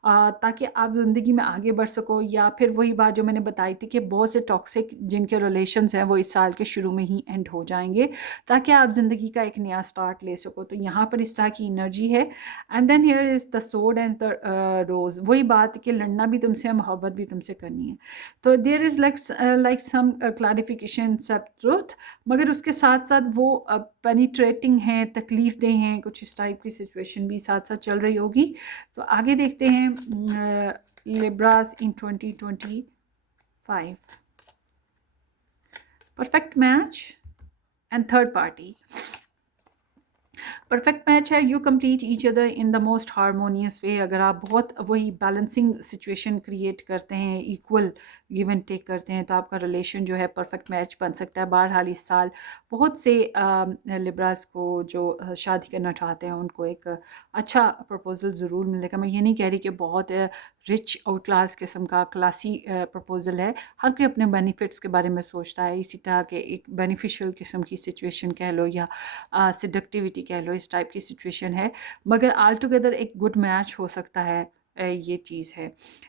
ताकि आप ज़िंदगी में आगे बढ़ सको। या फिर वही बात जो मैंने बताई थी कि बहुत से टॉक्सिक जिनके रिलेशंस हैं वो इस साल के शुरू में ही एंड हो जाएंगे, ताकि आप ज़िंदगी का एक नया स्टार्ट ले सको। तो यहाँ पर इस तरह की एनर्जी है। And then here is the sword and the rose. वही बात कि लड़ना भी तुमसे है, मोहब्बत भी तुमसे करनी है। तो there is like some clarification, सब ट्रुथ, मगर उसके साथ साथ वो पेनिट्रेटिंग हैं, तकलीफ दे हैं, कुछ इस टाइप की सिचुएशन भी साथ साथ चल रही होगी। तो आगे देखते हैं Libras in 2025। Perfect match and third party. Perfect match है, you complete each other in the most harmonious way. अगर आप बहुत वही बैलेंसिंग सिचुएशन क्रिएट करते हैं, इक्वल गिव एंड टेक करते हैं, तो आपका रिलेशन जो है परफेक्ट मैच बन सकता है। बहरहाल इस साल बहुत से लिब्रास को जो शादी करना चाहते हैं उनको एक अच्छा प्रपोजल ज़रूर मिलेगा। मैं ये नहीं कह रही कि बहुत रिच आउट क्लास किस्म का क्लासी प्रपोजल है। हर कोई अपने बेनिफिट्स के बारे में सोचता है, इसी तरह के एक बेनिफिशियल किस्म की सिचुएशन कह लो या सिडक्टिविटी कह लो, इस टाइप की सिचुएशन है। मगर आल टुगेदर एक गुड मैच हो सकता है, ये चीज़ है।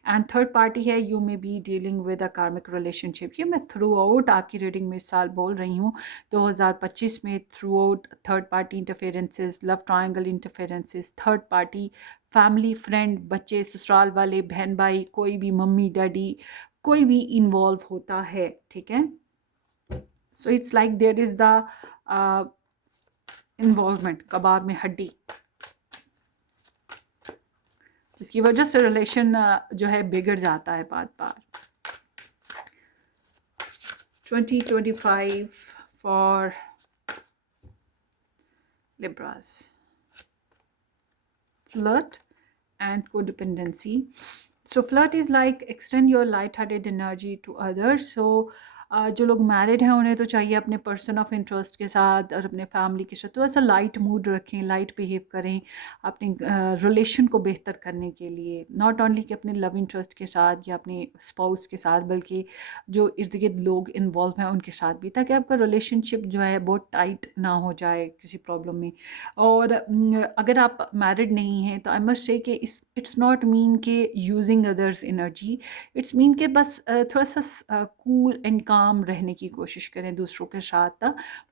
एंड थर्ड पार्टी है, you may be dealing with a कार्मिक रिलेशनशिप। ये मैं थ्रू आउट आपकी रीडिंग में इस साल बोल रही हूँ। 2025 में through out third party interferences, love triangle interferences, third party, family, friend, बच्चे, ससुराल वाले, बहन भाई, कोई भी मम्मी डैडी, कोई भी इन्वॉल्व होता है, ठीक है। So it's like there is the involvement, कबाब में हड्डी, जिसकी वजह से रिलेशन जो है बिगड़ जाता है बार बार। 2025 for Libras, flirt and codependency. So flirt is like extend your light-hearted energy to others. So जो लोग मैरिड हैं उन्हें तो चाहिए अपने पर्सन ऑफ इंटरेस्ट के साथ और अपने फैमिली के साथ तो ऐसा लाइट मूड रखें, लाइट बिहेव करें अपने रिलेशन को बेहतर करने के लिए। नॉट ओनली कि अपने लव इंटरेस्ट के साथ या अपने स्पाउस के साथ, बल्कि जो इर्द गिर्द लोग इन्वॉल्व हैं उनके साथ भी, ताकि आपका रिलेशनशिप जो है बहुत टाइट ना हो जाए किसी प्रॉब्लम में। और अगर आप मैरिड नहीं हैं तो आई मस्ट से कि इट्स नॉट मीन के using others energy, it's mean के बस थोड़ा सा कूल एंड काम रहने की कोशिश करें, दूसरों के साथ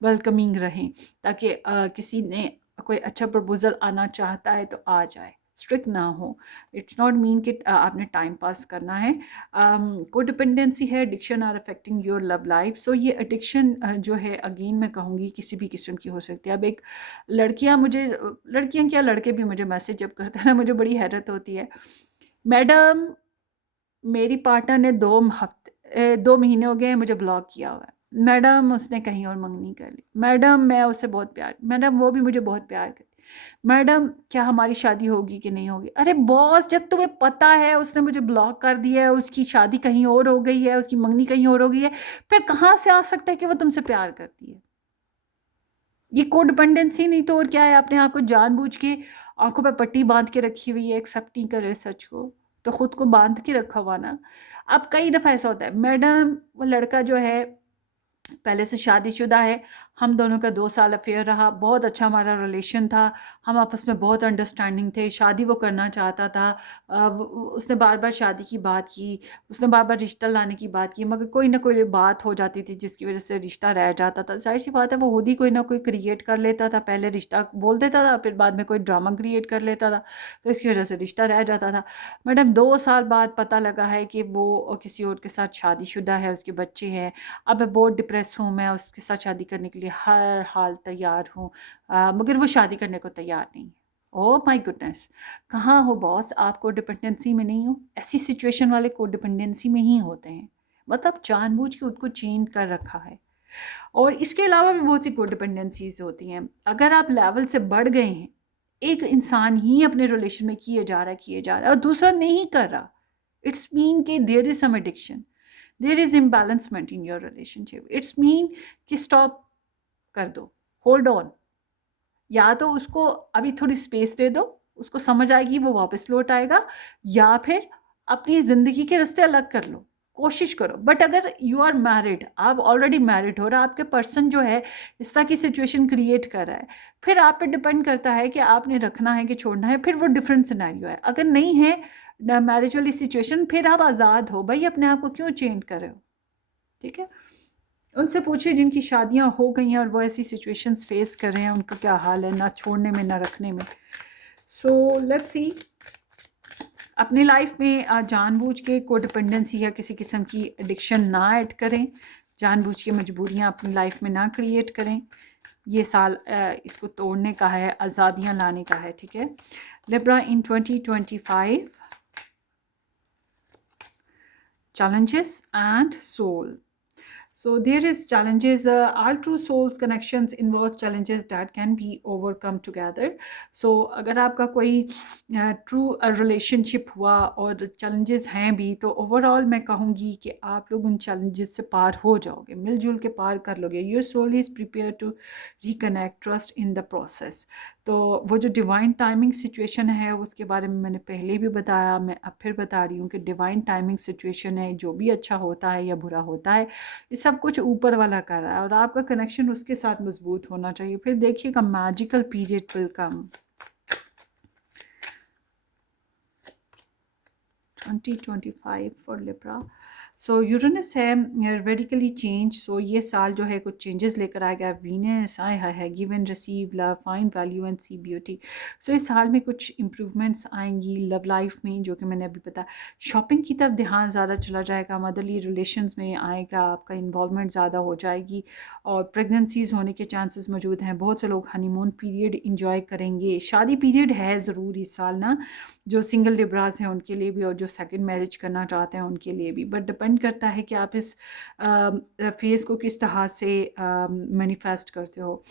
वेलकमिंग रहें, ताकि किसी ने कोई अच्छा प्रपोजल आना चाहता है तो आ जाए, स्ट्रिक्ट ना हो। इट्स नॉट मीन कि आपने टाइम पास करना है। कोडिपेंडेंसी है, addiction are affecting your love life. So ये एडिक्शन जो है अगेन मैं कहूँगी किसी भी किस्म की हो सकती है। अब एक लड़कियाँ क्या लड़के भी मुझे मैसेज जब करते हैं ना, मुझे बड़ी हैरत होती है। मैडम, मेरी पार्टनर ने 2 महीने हो गए मुझे ब्लॉक किया हुआ है। मैडम, उसने कहीं और मंगनी कर ली। मैडम, मैं उससे बहुत प्यार, मैडम वो भी मुझे बहुत प्यार करती। मैडम, क्या हमारी शादी होगी कि नहीं होगी? अरे बॉस, जब तुम्हें पता है उसने मुझे ब्लॉक कर दिया है, उसकी शादी कहीं और हो गई है, उसकी मंगनी कहीं और हो गई है, फिर कहाँ से आ सकता है कि वो तुमसे प्यार करती है? ये कोडिपेंडेंसी नहीं तो और क्या है? आपने आपको जानबूझ के आंखों पे पट्टी बांध के रखी हुई है, एक्सेप्ट नहीं कर रहे सच को, तो खुद को बांध के रखा हुआ ना। अब कई दफ़ा ऐसा होता है, मैडम वो लड़का जो है पहले से शादीशुदा है, हम दोनों का 2 साल अफेयर रहा, बहुत अच्छा हमारा रिलेशन था, हम आपस में बहुत अंडरस्टैंडिंग थे, शादी वो करना चाहता था। उसने बार बार शादी की बात की, उसने बार बार रिश्ता लाने की बात की, मगर कोई ना कोई बात हो जाती थी जिसकी वजह से रिश्ता रह जाता था। जाहिर सी बात है वो खुद ही कोई ना कोई क्रिएट कर लेता था, पहले रिश्ता बोल देता था, फिर बाद में कोई ड्रामा क्रिएट कर लेता था, तो इसकी वजह से रिश्ता रह जाता था। मैडम 2 साल बाद पता लगा है कि वो किसी और के साथ शादीशुदा है, उसके बच्चे हैं। अब मैं बहुत डिप्रेस हूँ, मैं उसके साथ शादी करने के लिए हर हाल तैयार हूँ, मगर वो शादी करने को तैयार नहीं है। ओह माय गुडनेस, कहाँ हो बॉस? आप कोडिपेंडेंसी में नहीं हो? ऐसी सिचुएशन वाले कोडिपेंडेंसी में ही होते हैं, मतलब जानबूझ के खुद को चेंज कर रखा है। और इसके अलावा भी बहुत सी कोडिपेंडेंसीज होती हैं। अगर आप लेवल से बढ़ गए हैं, एक इंसान ही अपने रिलेशन में किए जा रहा है और दूसरा नहीं कर रहा, इट्स मीन कि there is some addiction, there is imbalancement in your relationship. It's mean कि स्टॉप कर दो, होल्ड ऑन, या तो उसको अभी थोड़ी स्पेस दे दो, उसको समझ आएगी वो वापस लौट आएगा, या फिर अपनी ज़िंदगी के रास्ते अलग कर लो। कोशिश करो। बट अगर यू आर मैरिड, आप ऑलरेडी मैरिड हो और आपके पर्सन जो है इस तरह की सिचुएशन क्रिएट कर रहा है, फिर आप पे डिपेंड करता है कि आपने रखना है कि छोड़ना है, फिर वो डिफरेंट सिनेरियो है। अगर नहीं है मैरिज वाली सिचुएशन, फिर आप आज़ाद हो भाई, अपने आप को क्यों चेंज कर रहे हो, ठीक है। उनसे पूछिए जिनकी शादियां हो गई हैं और वो ऐसी सिचुएशंस फेस कर रहे हैं, उनका क्या हाल है, ना छोड़ने में ना रखने में। सो लेट्स सी, अपनी लाइफ में जानबूझ के कोडिपेंडेंसी या किसी किस्म की एडिक्शन ना ऐड करें, जानबूझ के मजबूरियां अपनी लाइफ में ना क्रिएट करें। ये साल इसको तोड़ने का है, आज़ादियां लाने का है, ठीक है। Libra in 2025, challenges and soul. So there is challenges. All true souls connections involve challenges that can be overcome together. So अगर आपका कोई ट्रू रिलेशनशिप हुआ और challenges हैं भी, तो ओवरऑल मैं कहूँगी कि आप लोग उन challenges से पार हो जाओगे, मिलजुल के पार कर लोगे। Your soul is prepared to reconnect, trust in the process. तो वो जो डिवाइन टाइमिंग सिचुएशन है उसके बारे में मैंने पहले भी बताया, मैं अब फिर बता रही हूँ कि डिवाइन टाइमिंग सिचुएशन है, जो भी अच्छा होता है या बुरा होता है ये सब कुछ ऊपर वाला कर रहा है और आपका कनेक्शन उसके साथ मजबूत होना चाहिए। फिर देखिएगा magical period will come. 2025 for Libra. So Uranus है रेडिकली चेंज। सो ये साल जो है कुछ चेंजेस लेकर आएगा। वीनस आया है give and receive, love, find value and see beauty. So इस साल में कुछ इम्प्रूवमेंट्स आएंगी लव लाइफ में, जो कि मैंने अभी बताया। शॉपिंग की तरफ ध्यान ज़्यादा चला जाएगा, मदरली रिलेशंस में आएगा, आपका इन्वॉल्वमेंट ज़्यादा हो जाएगी और प्रेगनेंसीज होने के चांसेस मौजूद हैं। बहुत से लोग हनीमून पीरियड इंजॉय करेंगे। शादी पीरियड है ज़रूर इस साल ना, जो सिंगल लिब्रास हैं उनके लिए भी और जो सेकंड मैरिज करना चाहते हैं उनके लिए भी। बट डिपेंड करता है कि आप इस फेस को किस तरह से मैनिफेस्ट करते हो।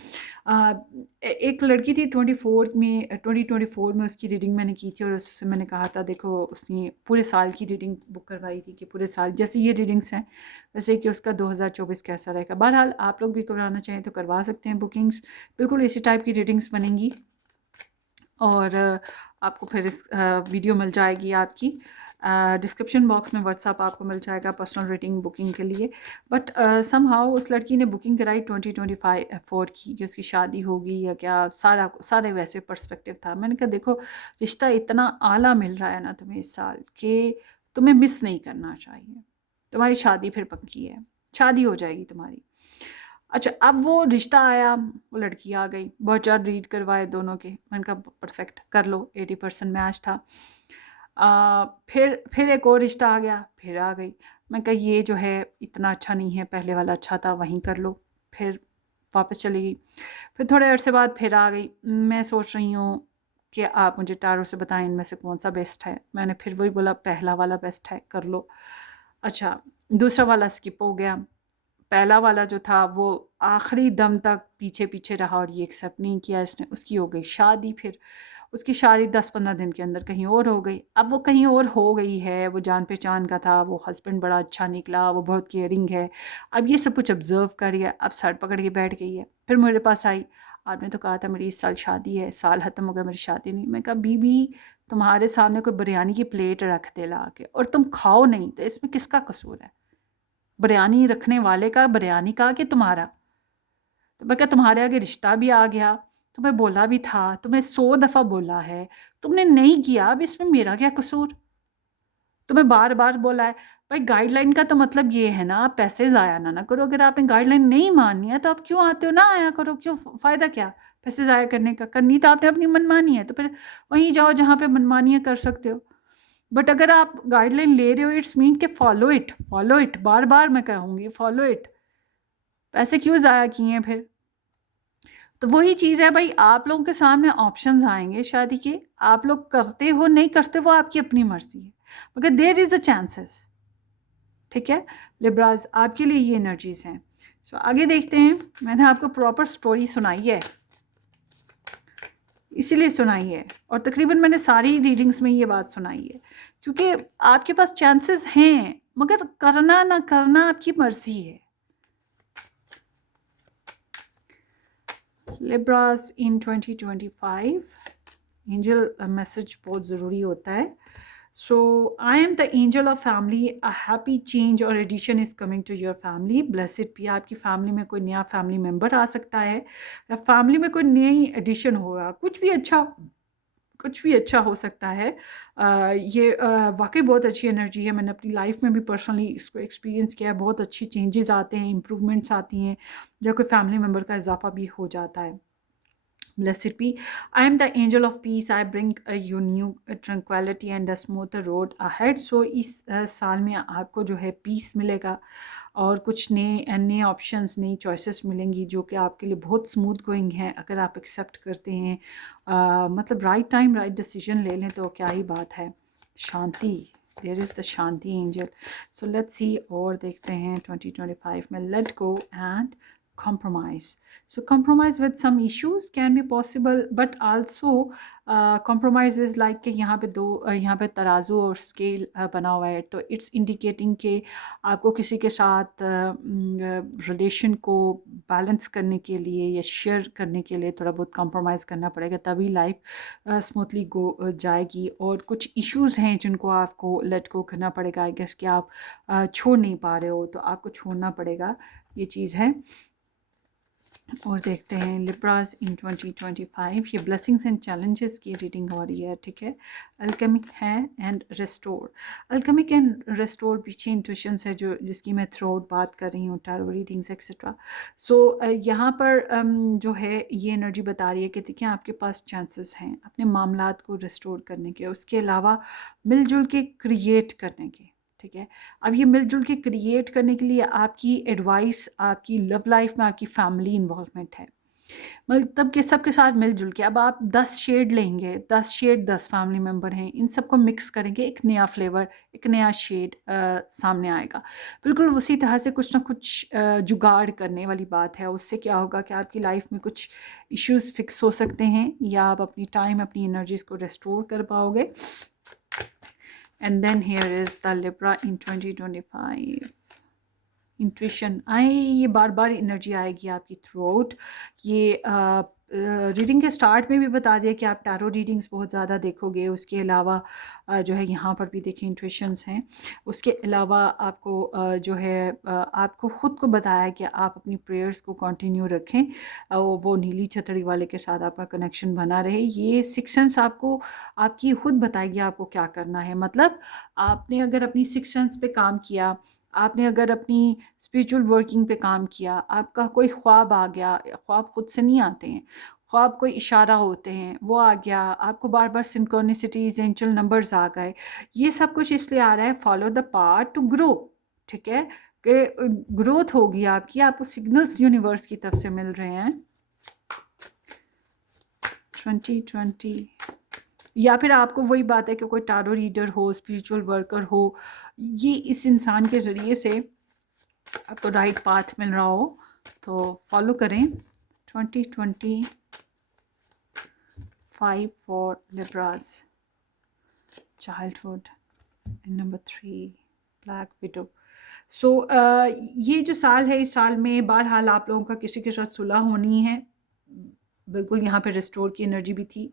एक लड़की थी 2024 में उसकी रीडिंग मैंने की थी और उससे मैंने कहा था, देखो उसने पूरे साल की रीडिंग बुक करवाई थी कि पूरे साल जैसे ये रीडिंग्स हैं वैसे कि उसका 2024 कैसा रहेगा। बहरहाल आप लोग भी करवाना चाहें तो करवा सकते हैं बुकिंग्स, बिल्कुल इसी टाइप की रीडिंग्स बनेंगी और आपको फिर इस वीडियो मिल जाएगी आपकी डिस्क्रिप्शन बॉक्स में, व्हाट्सअप आपको मिल जाएगा पर्सनल रीडिंग बुकिंग के लिए। बट समहाउ उस लड़की ने बुकिंग कराई 2025 की कि उसकी शादी होगी या क्या, सारे वैसे पर्सपेक्टिव था। मैंने कहा देखो रिश्ता इतना आला मिल रहा है ना तुम्हें इस साल कि तुम्हें मिस नहीं करना चाहिए। तुम्हारी शादी फिर पक्की है, शादी हो जाएगी तुम्हारी। अच्छा अब वो रिश्ता आया, वो लड़की आ गई, बहुत ज़्यादा रीड करवाए दोनों के। मैंने कहा परफेक्ट कर लो, 80% मैच था। फिर एक और रिश्ता आ गया, फिर आ गई। मैं कहा ये जो है इतना अच्छा नहीं है, पहले वाला अच्छा था वहीं कर लो। फिर वापस चली गई। फिर थोड़े अरसे बाद फिर आ गई। मैं सोच रही हूँ कि आप मुझे टारो से बताएं इनमें से कौन सा बेस्ट है। मैंने फिर वही बोला पहला वाला बेस्ट है, कर लो। अच्छा दूसरा वाला स्किप हो गया, पहला वाला जो था वो आखिरी दम तक पीछे पीछे रहा और ये एक्सेप्ट नहीं किया इसने। उसकी हो गई शादी, फिर उसकी शादी 10-15 दिन के अंदर कहीं और हो गई। अब वो कहीं और हो गई है, वो जान पहचान का था, वो हस्बैंड बड़ा अच्छा निकला, वो बहुत केयरिंग है। अब ये सब कुछ ऑब्जर्व कर रही है, अब सर पकड़ के बैठ गई है। फिर मेरे पास आई, आपने तो कहा था मेरी इस साल शादी है, साल ख़त्म हो गया मेरी शादी नहीं। मैं कहा बीबी तुम्हारे सामने कोई बिरयानी की प्लेट रख दे ला के और तुम खाओ नहीं, तो इसमें किसका कसूर है? बिरयानी रखने वाले का, बिरयानी का कि तुम्हारा? तो मैं क्या तुम्हारे आगे रिश्ता भी आ गया, तुम्हें बोला भी था, तुम्हें 100 दफ़ा बोला है, तुमने नहीं किया, अब इसमें मेरा क्या कसूर? तुम्हें बार बार बोला है। भाई गाइडलाइन का तो मतलब ये है ना, आप पैसे ज़ाया ना करो। अगर आपने गाइडलाइन नहीं माननी है तो आप क्यों आते हो, ना आया करो। क्यों, फ़ायदा क्या पैसे ज़ाया करने का? करनी तो आपने अपनी मनमानी है तो फिर वहीं जाओ जहाँ पे मनमानियाँ कर सकते हो। बट अगर आप गाइडलाइन ले रहे हो, इट्स मीन के फॉलो इट, बार बार मैं कहूँगी फॉलो इट। पैसे क्यों ज़ाया किए हैं फिर? तो वही चीज़ है भाई, आप लोगों के सामने ऑप्शंस आएंगे शादी के, आप लोग करते हो नहीं करते वो आपकी अपनी मर्जी है, मगर देयर इज़ अ चांसेस। ठीक है लिब्राज, आपके लिए ये एनर्जीज हैं। सो आगे देखते हैं। मैंने आपको प्रॉपर स्टोरी सुनाई है, इसीलिए सुनाई है, और तकरीबन मैंने सारी रीडिंग्स में ये बात सुनाई है क्योंकि आपके पास चांसेस हैं, मगर करना ना करना आपकी मर्जी है। लिब्रास इन 2025 एंजल मैसेज बहुत ज़रूरी होता है। So I am the angel of family, a happy change or addition is coming to your family, blessed be। आपकी फैमिली में कोई नया फैमिली मेंबर आ सकता है, या फैमिली में कोई नई एडिशन होगा, कुछ भी अच्छा हो सकता है। ये वाकई बहुत अच्छी एनर्जी है। मैंने अपनी लाइफ में भी पर्सनली इसको एक्सपीरियंस किया है। बहुत अच्छी चेंजेस आते हैं, इम्प्रूवमेंट्स आती हैं, जब कोई फैमिली मेम्बर का इजाफा भी हो जाता है। Blessed be. I am the angel of peace. I bring you new tranquility and a smoother road ahead. So इस साल में आपको जो है पीस मिलेगा, और कुछ नए नए ऑप्शंस, नई चॉइसेस मिलेंगी जो कि आपके लिए बहुत स्मूथ गोइंग है, अगर आप एक्सेप्ट करते हैं। मतलब राइट टाइम राइट डिसीजन ले लें तो क्या ही बात है। Shanti, there is the shanti angel. So let's see, और देखते हैं 2025 में। Let go and compromise. So compromise with some issues can be possible, but also compromise is like कि यहाँ पे यहाँ पे तराजू और स्केल बना हुआ है, तो इट्स इंडिकेटिंग कि आपको किसी के साथ रिलेशन को बैलेंस करने के लिए या शेयर करने के लिए थोड़ा बहुत कॉम्प्रोमाइज़ करना पड़ेगा, तभी लाइफ स्मूथली गो जाएगी। और कुछ इश्यूज़ हैं जिनको आपको लेट गो करना पड़ेगा। आई गेस कि आप छोड़ नहीं पा रहे हो, तो आपको छोड़ना पड़ेगा, ये चीज़ है। और देखते हैं लिब्रास इन 2025। ये ब्लेसिंग्स एंड चैलेंजेस की रीडिंग हो रही है, ठीक है। अल्केमिक है एंड रेस्टोर। अल्केमिक एंड रेस्टोर पीछे इंट्यूशंस है जिसकी मैं थ्रू आउट बात कर रही हूँ, टैरो रीडिंग्स एक्सेट्रा। सो यहाँ पर जो है ये एनर्जी बता रही है कि देखिए आपके पास चांसेस हैं अपने मामलात को रेस्टोर करने के, उसके अलावा मिलजुल के क्रिएट करने के, ठीक है। अब ये मिलजुल के क्रिएट करने के लिए आपकी एडवाइस, आपकी लव लाइफ में आपकी फैमिली इन्वॉल्वमेंट है। मतलब कि सबके साथ मिलजुल के अब आप 10 शेड लेंगे, 10 शेड 10 फैमिली मेम्बर हैं, इन सबको मिक्स करेंगे, एक नया फ्लेवर, एक नया शेड सामने आएगा। बिल्कुल उसी तरह से कुछ ना कुछ जुगाड़ करने वाली बात है। उससे क्या होगा कि आपकी लाइफ में कुछ इश्यूज़ फिक्स हो सकते हैं, या आप अपनी टाइम, अपनी एनर्जीज़ को रेस्टोर कर पाओगे। And then here is the Libra in 2025. Intuition आई, ये बार बार एनर्जी आएगी आपकी थ्रू आउट। ये रीडिंग के स्टार्ट में भी बता दिया कि आप टैरो रीडिंग्स बहुत ज़्यादा देखोगे। उसके अलावा जो है यहाँ पर भी देखिए इंट्यूशंस हैं। उसके अलावा आपको जो है आपको ख़ुद को बताया कि आप अपनी प्रेयर्स को कंटिन्यू रखें, वो नीली छतरी वाले के साथ आपका कनेक्शन बना रहे। ये सिक्स सेंस आपको आपकी खुद बताएगी आपको क्या करना है। मतलब आपने अगर अपनी सिक्स सेंस पे काम किया, आपने अगर अपनी स्पिरिचुअल वर्किंग पे काम किया, आपका कोई ख्वाब आ गया, ख्वाब खुद से नहीं आते हैं, ख्वाब कोई इशारा होते हैं, वो आ गया, आपको बार बार सिंक्रोनिसिटीज, एंजल नंबर्स आ गए, ये सब कुछ इसलिए आ रहा है follow the path to grow, ठीक है, कि ग्रोथ होगी आपकी। आपको सिग्नल्स यूनिवर्स की तरफ से मिल रहे हैं 2020। या फिर आपको वही बात है कि कोई टारो रीडर हो, स्पिरिचुअल वर्कर हो, ये इस इंसान के ज़रिए से आपको राइट पाथ मिल रहा हो, तो फॉलो करें। 2025 for Libras, childhood, number 3 black widow. So ये जो साल है, इस साल में बहरहाल आप लोगों का किसी के साथ सुलह होनी है। बिल्कुल यहाँ पे रिस्टोर की एनर्जी भी थी,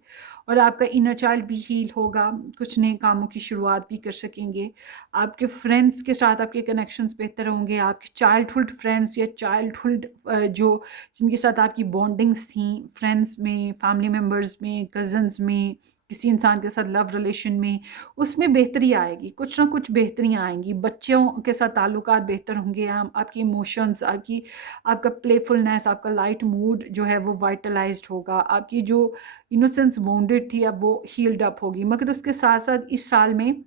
और आपका इनर चाइल्ड भी हील होगा, कुछ नए कामों की शुरुआत भी कर सकेंगे। आपके फ्रेंड्स के साथ आपके कनेक्शंस बेहतर होंगे। आपके चाइल्डहुड फ्रेंड्स या चाइल्डहुड जो जिनके साथ आपकी बॉन्डिंग्स थी, फ्रेंड्स में, फैमिली मेम्बर्स में, कज़न्स में, किसी इंसान के साथ लव रिलेशन में, उसमें बेहतरी आएगी, कुछ ना कुछ बेहतरियाँ आएंगी। बच्चों के साथ ताल्लुकात बेहतर होंगे। आपकी इमोशंस, आपका प्लेफुलनेस, आपका लाइट मूड जो है वो वाइटलाइज्ड होगा। आपकी जो इनोसेंस वाउंडेड थी अब वो हील्ड अप होगी। मगर उसके साथ साथ इस साल में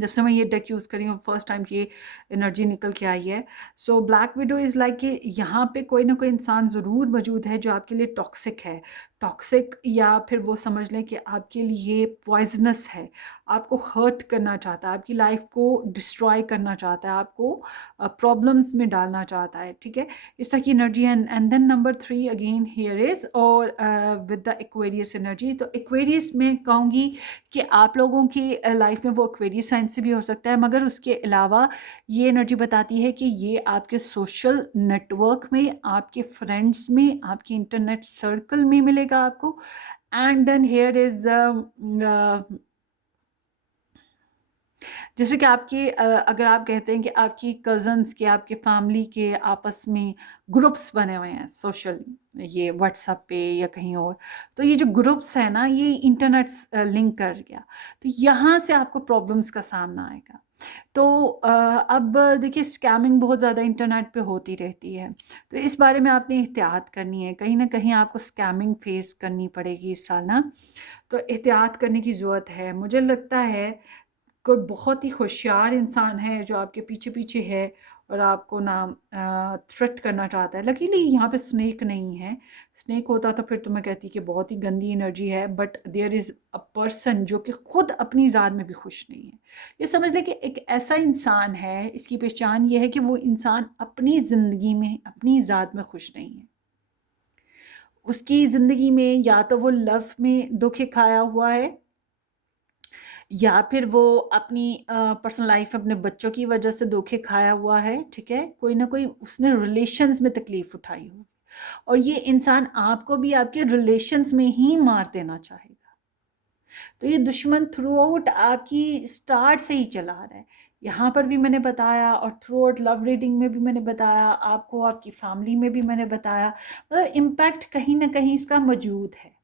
जब से मैं ये डेक यूज़ करी हूँ, फर्स्ट टाइम ये एनर्जी निकल के आई है। So black window is like कि यहाँ पे कोई ना कोई इंसान ज़रूर मौजूद है जो आपके लिए टॉक्सिक है, टॉक्सिक, या फिर वो समझ लें कि आपके लिए पॉइजनस है, आपको हर्ट करना चाहता है, आपकी लाइफ को डिस्ट्रॉय करना चाहता है, आपको प्रॉब्लम्स में डालना चाहता है, ठीक है, इस तरह की एनर्जी है। And then number 3 again here is, और विद द एक्वेरियस एनर्जी। तो एक्वेरियस में कहूँगी कि आप लोगों की लाइफ में वो एक्वेरियस साइन से भी हो सकता है, मगर उसके अलावा ये एनर्जी बताती है कि ये आपके सोशल नेटवर्क में, आपके फ्रेंड्स में, आपके इंटरनेट सर्कल में मिलेगा आपको। एंड देन हेयर इज जैसे कि आपके अगर आप कहते हैं कि आपकी कज़न्स के, आपके फैमिली के आपस में ग्रुप्स बने हुए हैं सोशल, ये व्हाट्सएप पे या कहीं और, तो ये जो ग्रुप्स है ना, ये इंटरनेट लिंक कर गया, तो यहाँ से आपको प्रॉब्लम्स का सामना आएगा। तो अब देखिए स्कैमिंग बहुत ज़्यादा इंटरनेट पे होती रहती है, तो इस बारे में आपने एहतियात करनी है, कहीं ना कहीं आपको स्कैमिंग फेस करनी पड़ेगी इस साल ना, तो एहतियात करने की ज़रूरत है। मुझे लगता है कोई बहुत ही होशियार इंसान है जो आपके पीछे पीछे है और आपको ना थ्रेट करना चाहता है। लकीली यहाँ पे स्नेक नहीं है, स्नेक होता तो फिर तो मैं कहती कि बहुत ही गंदी एनर्जी है, but there is a person जो कि खुद अपनी ज़ात में भी खुश नहीं है। ये समझ लें कि एक ऐसा इंसान है, इसकी पहचान ये है कि वो इंसान अपनी ज़िंदगी में अपनी ज़ात में खुश नहीं है। उसकी ज़िंदगी में या तो वो लव में धोखे खाया हुआ है, या फिर वो अपनी पर्सनल लाइफ अपने बच्चों की वजह से धोखे खाया हुआ है, ठीक है? कोई ना कोई उसने रिलेशंस में तकलीफ़ उठाई होगी और ये इंसान आपको भी आपके रिलेशंस में ही मार देना चाहेगा। तो ये दुश्मन थ्रू आउट आपकी स्टार्ट से ही चला आ रहा है। यहाँ पर भी मैंने बताया और थ्रू आउट लव रीडिंग में भी मैंने बताया, आपको आपकी फैमिली में भी मैंने बताया, मतलब इम्पैक्ट कहीं न कहीं इसका मौजूद है।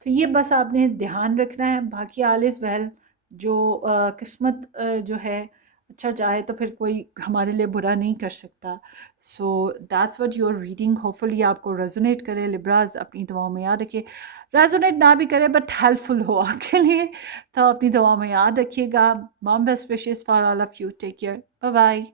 तो ये बस आपने ध्यान रखना है, बाकी ऑल इज़ वेल। जो किस्मत जो है अच्छा चाहे तो फिर कोई हमारे लिए बुरा नहीं कर सकता। So that's what your reading, hopefully आपको रेजोनेट करे। लिब्रास अपनी दुआओं में याद रखिए, रेजोनेट ना भी करे बट हेल्पफुल हो आपके लिए, तो अपनी दुआओं में याद रखिएगा। Mom best wishes for all of you, take care, bye bye.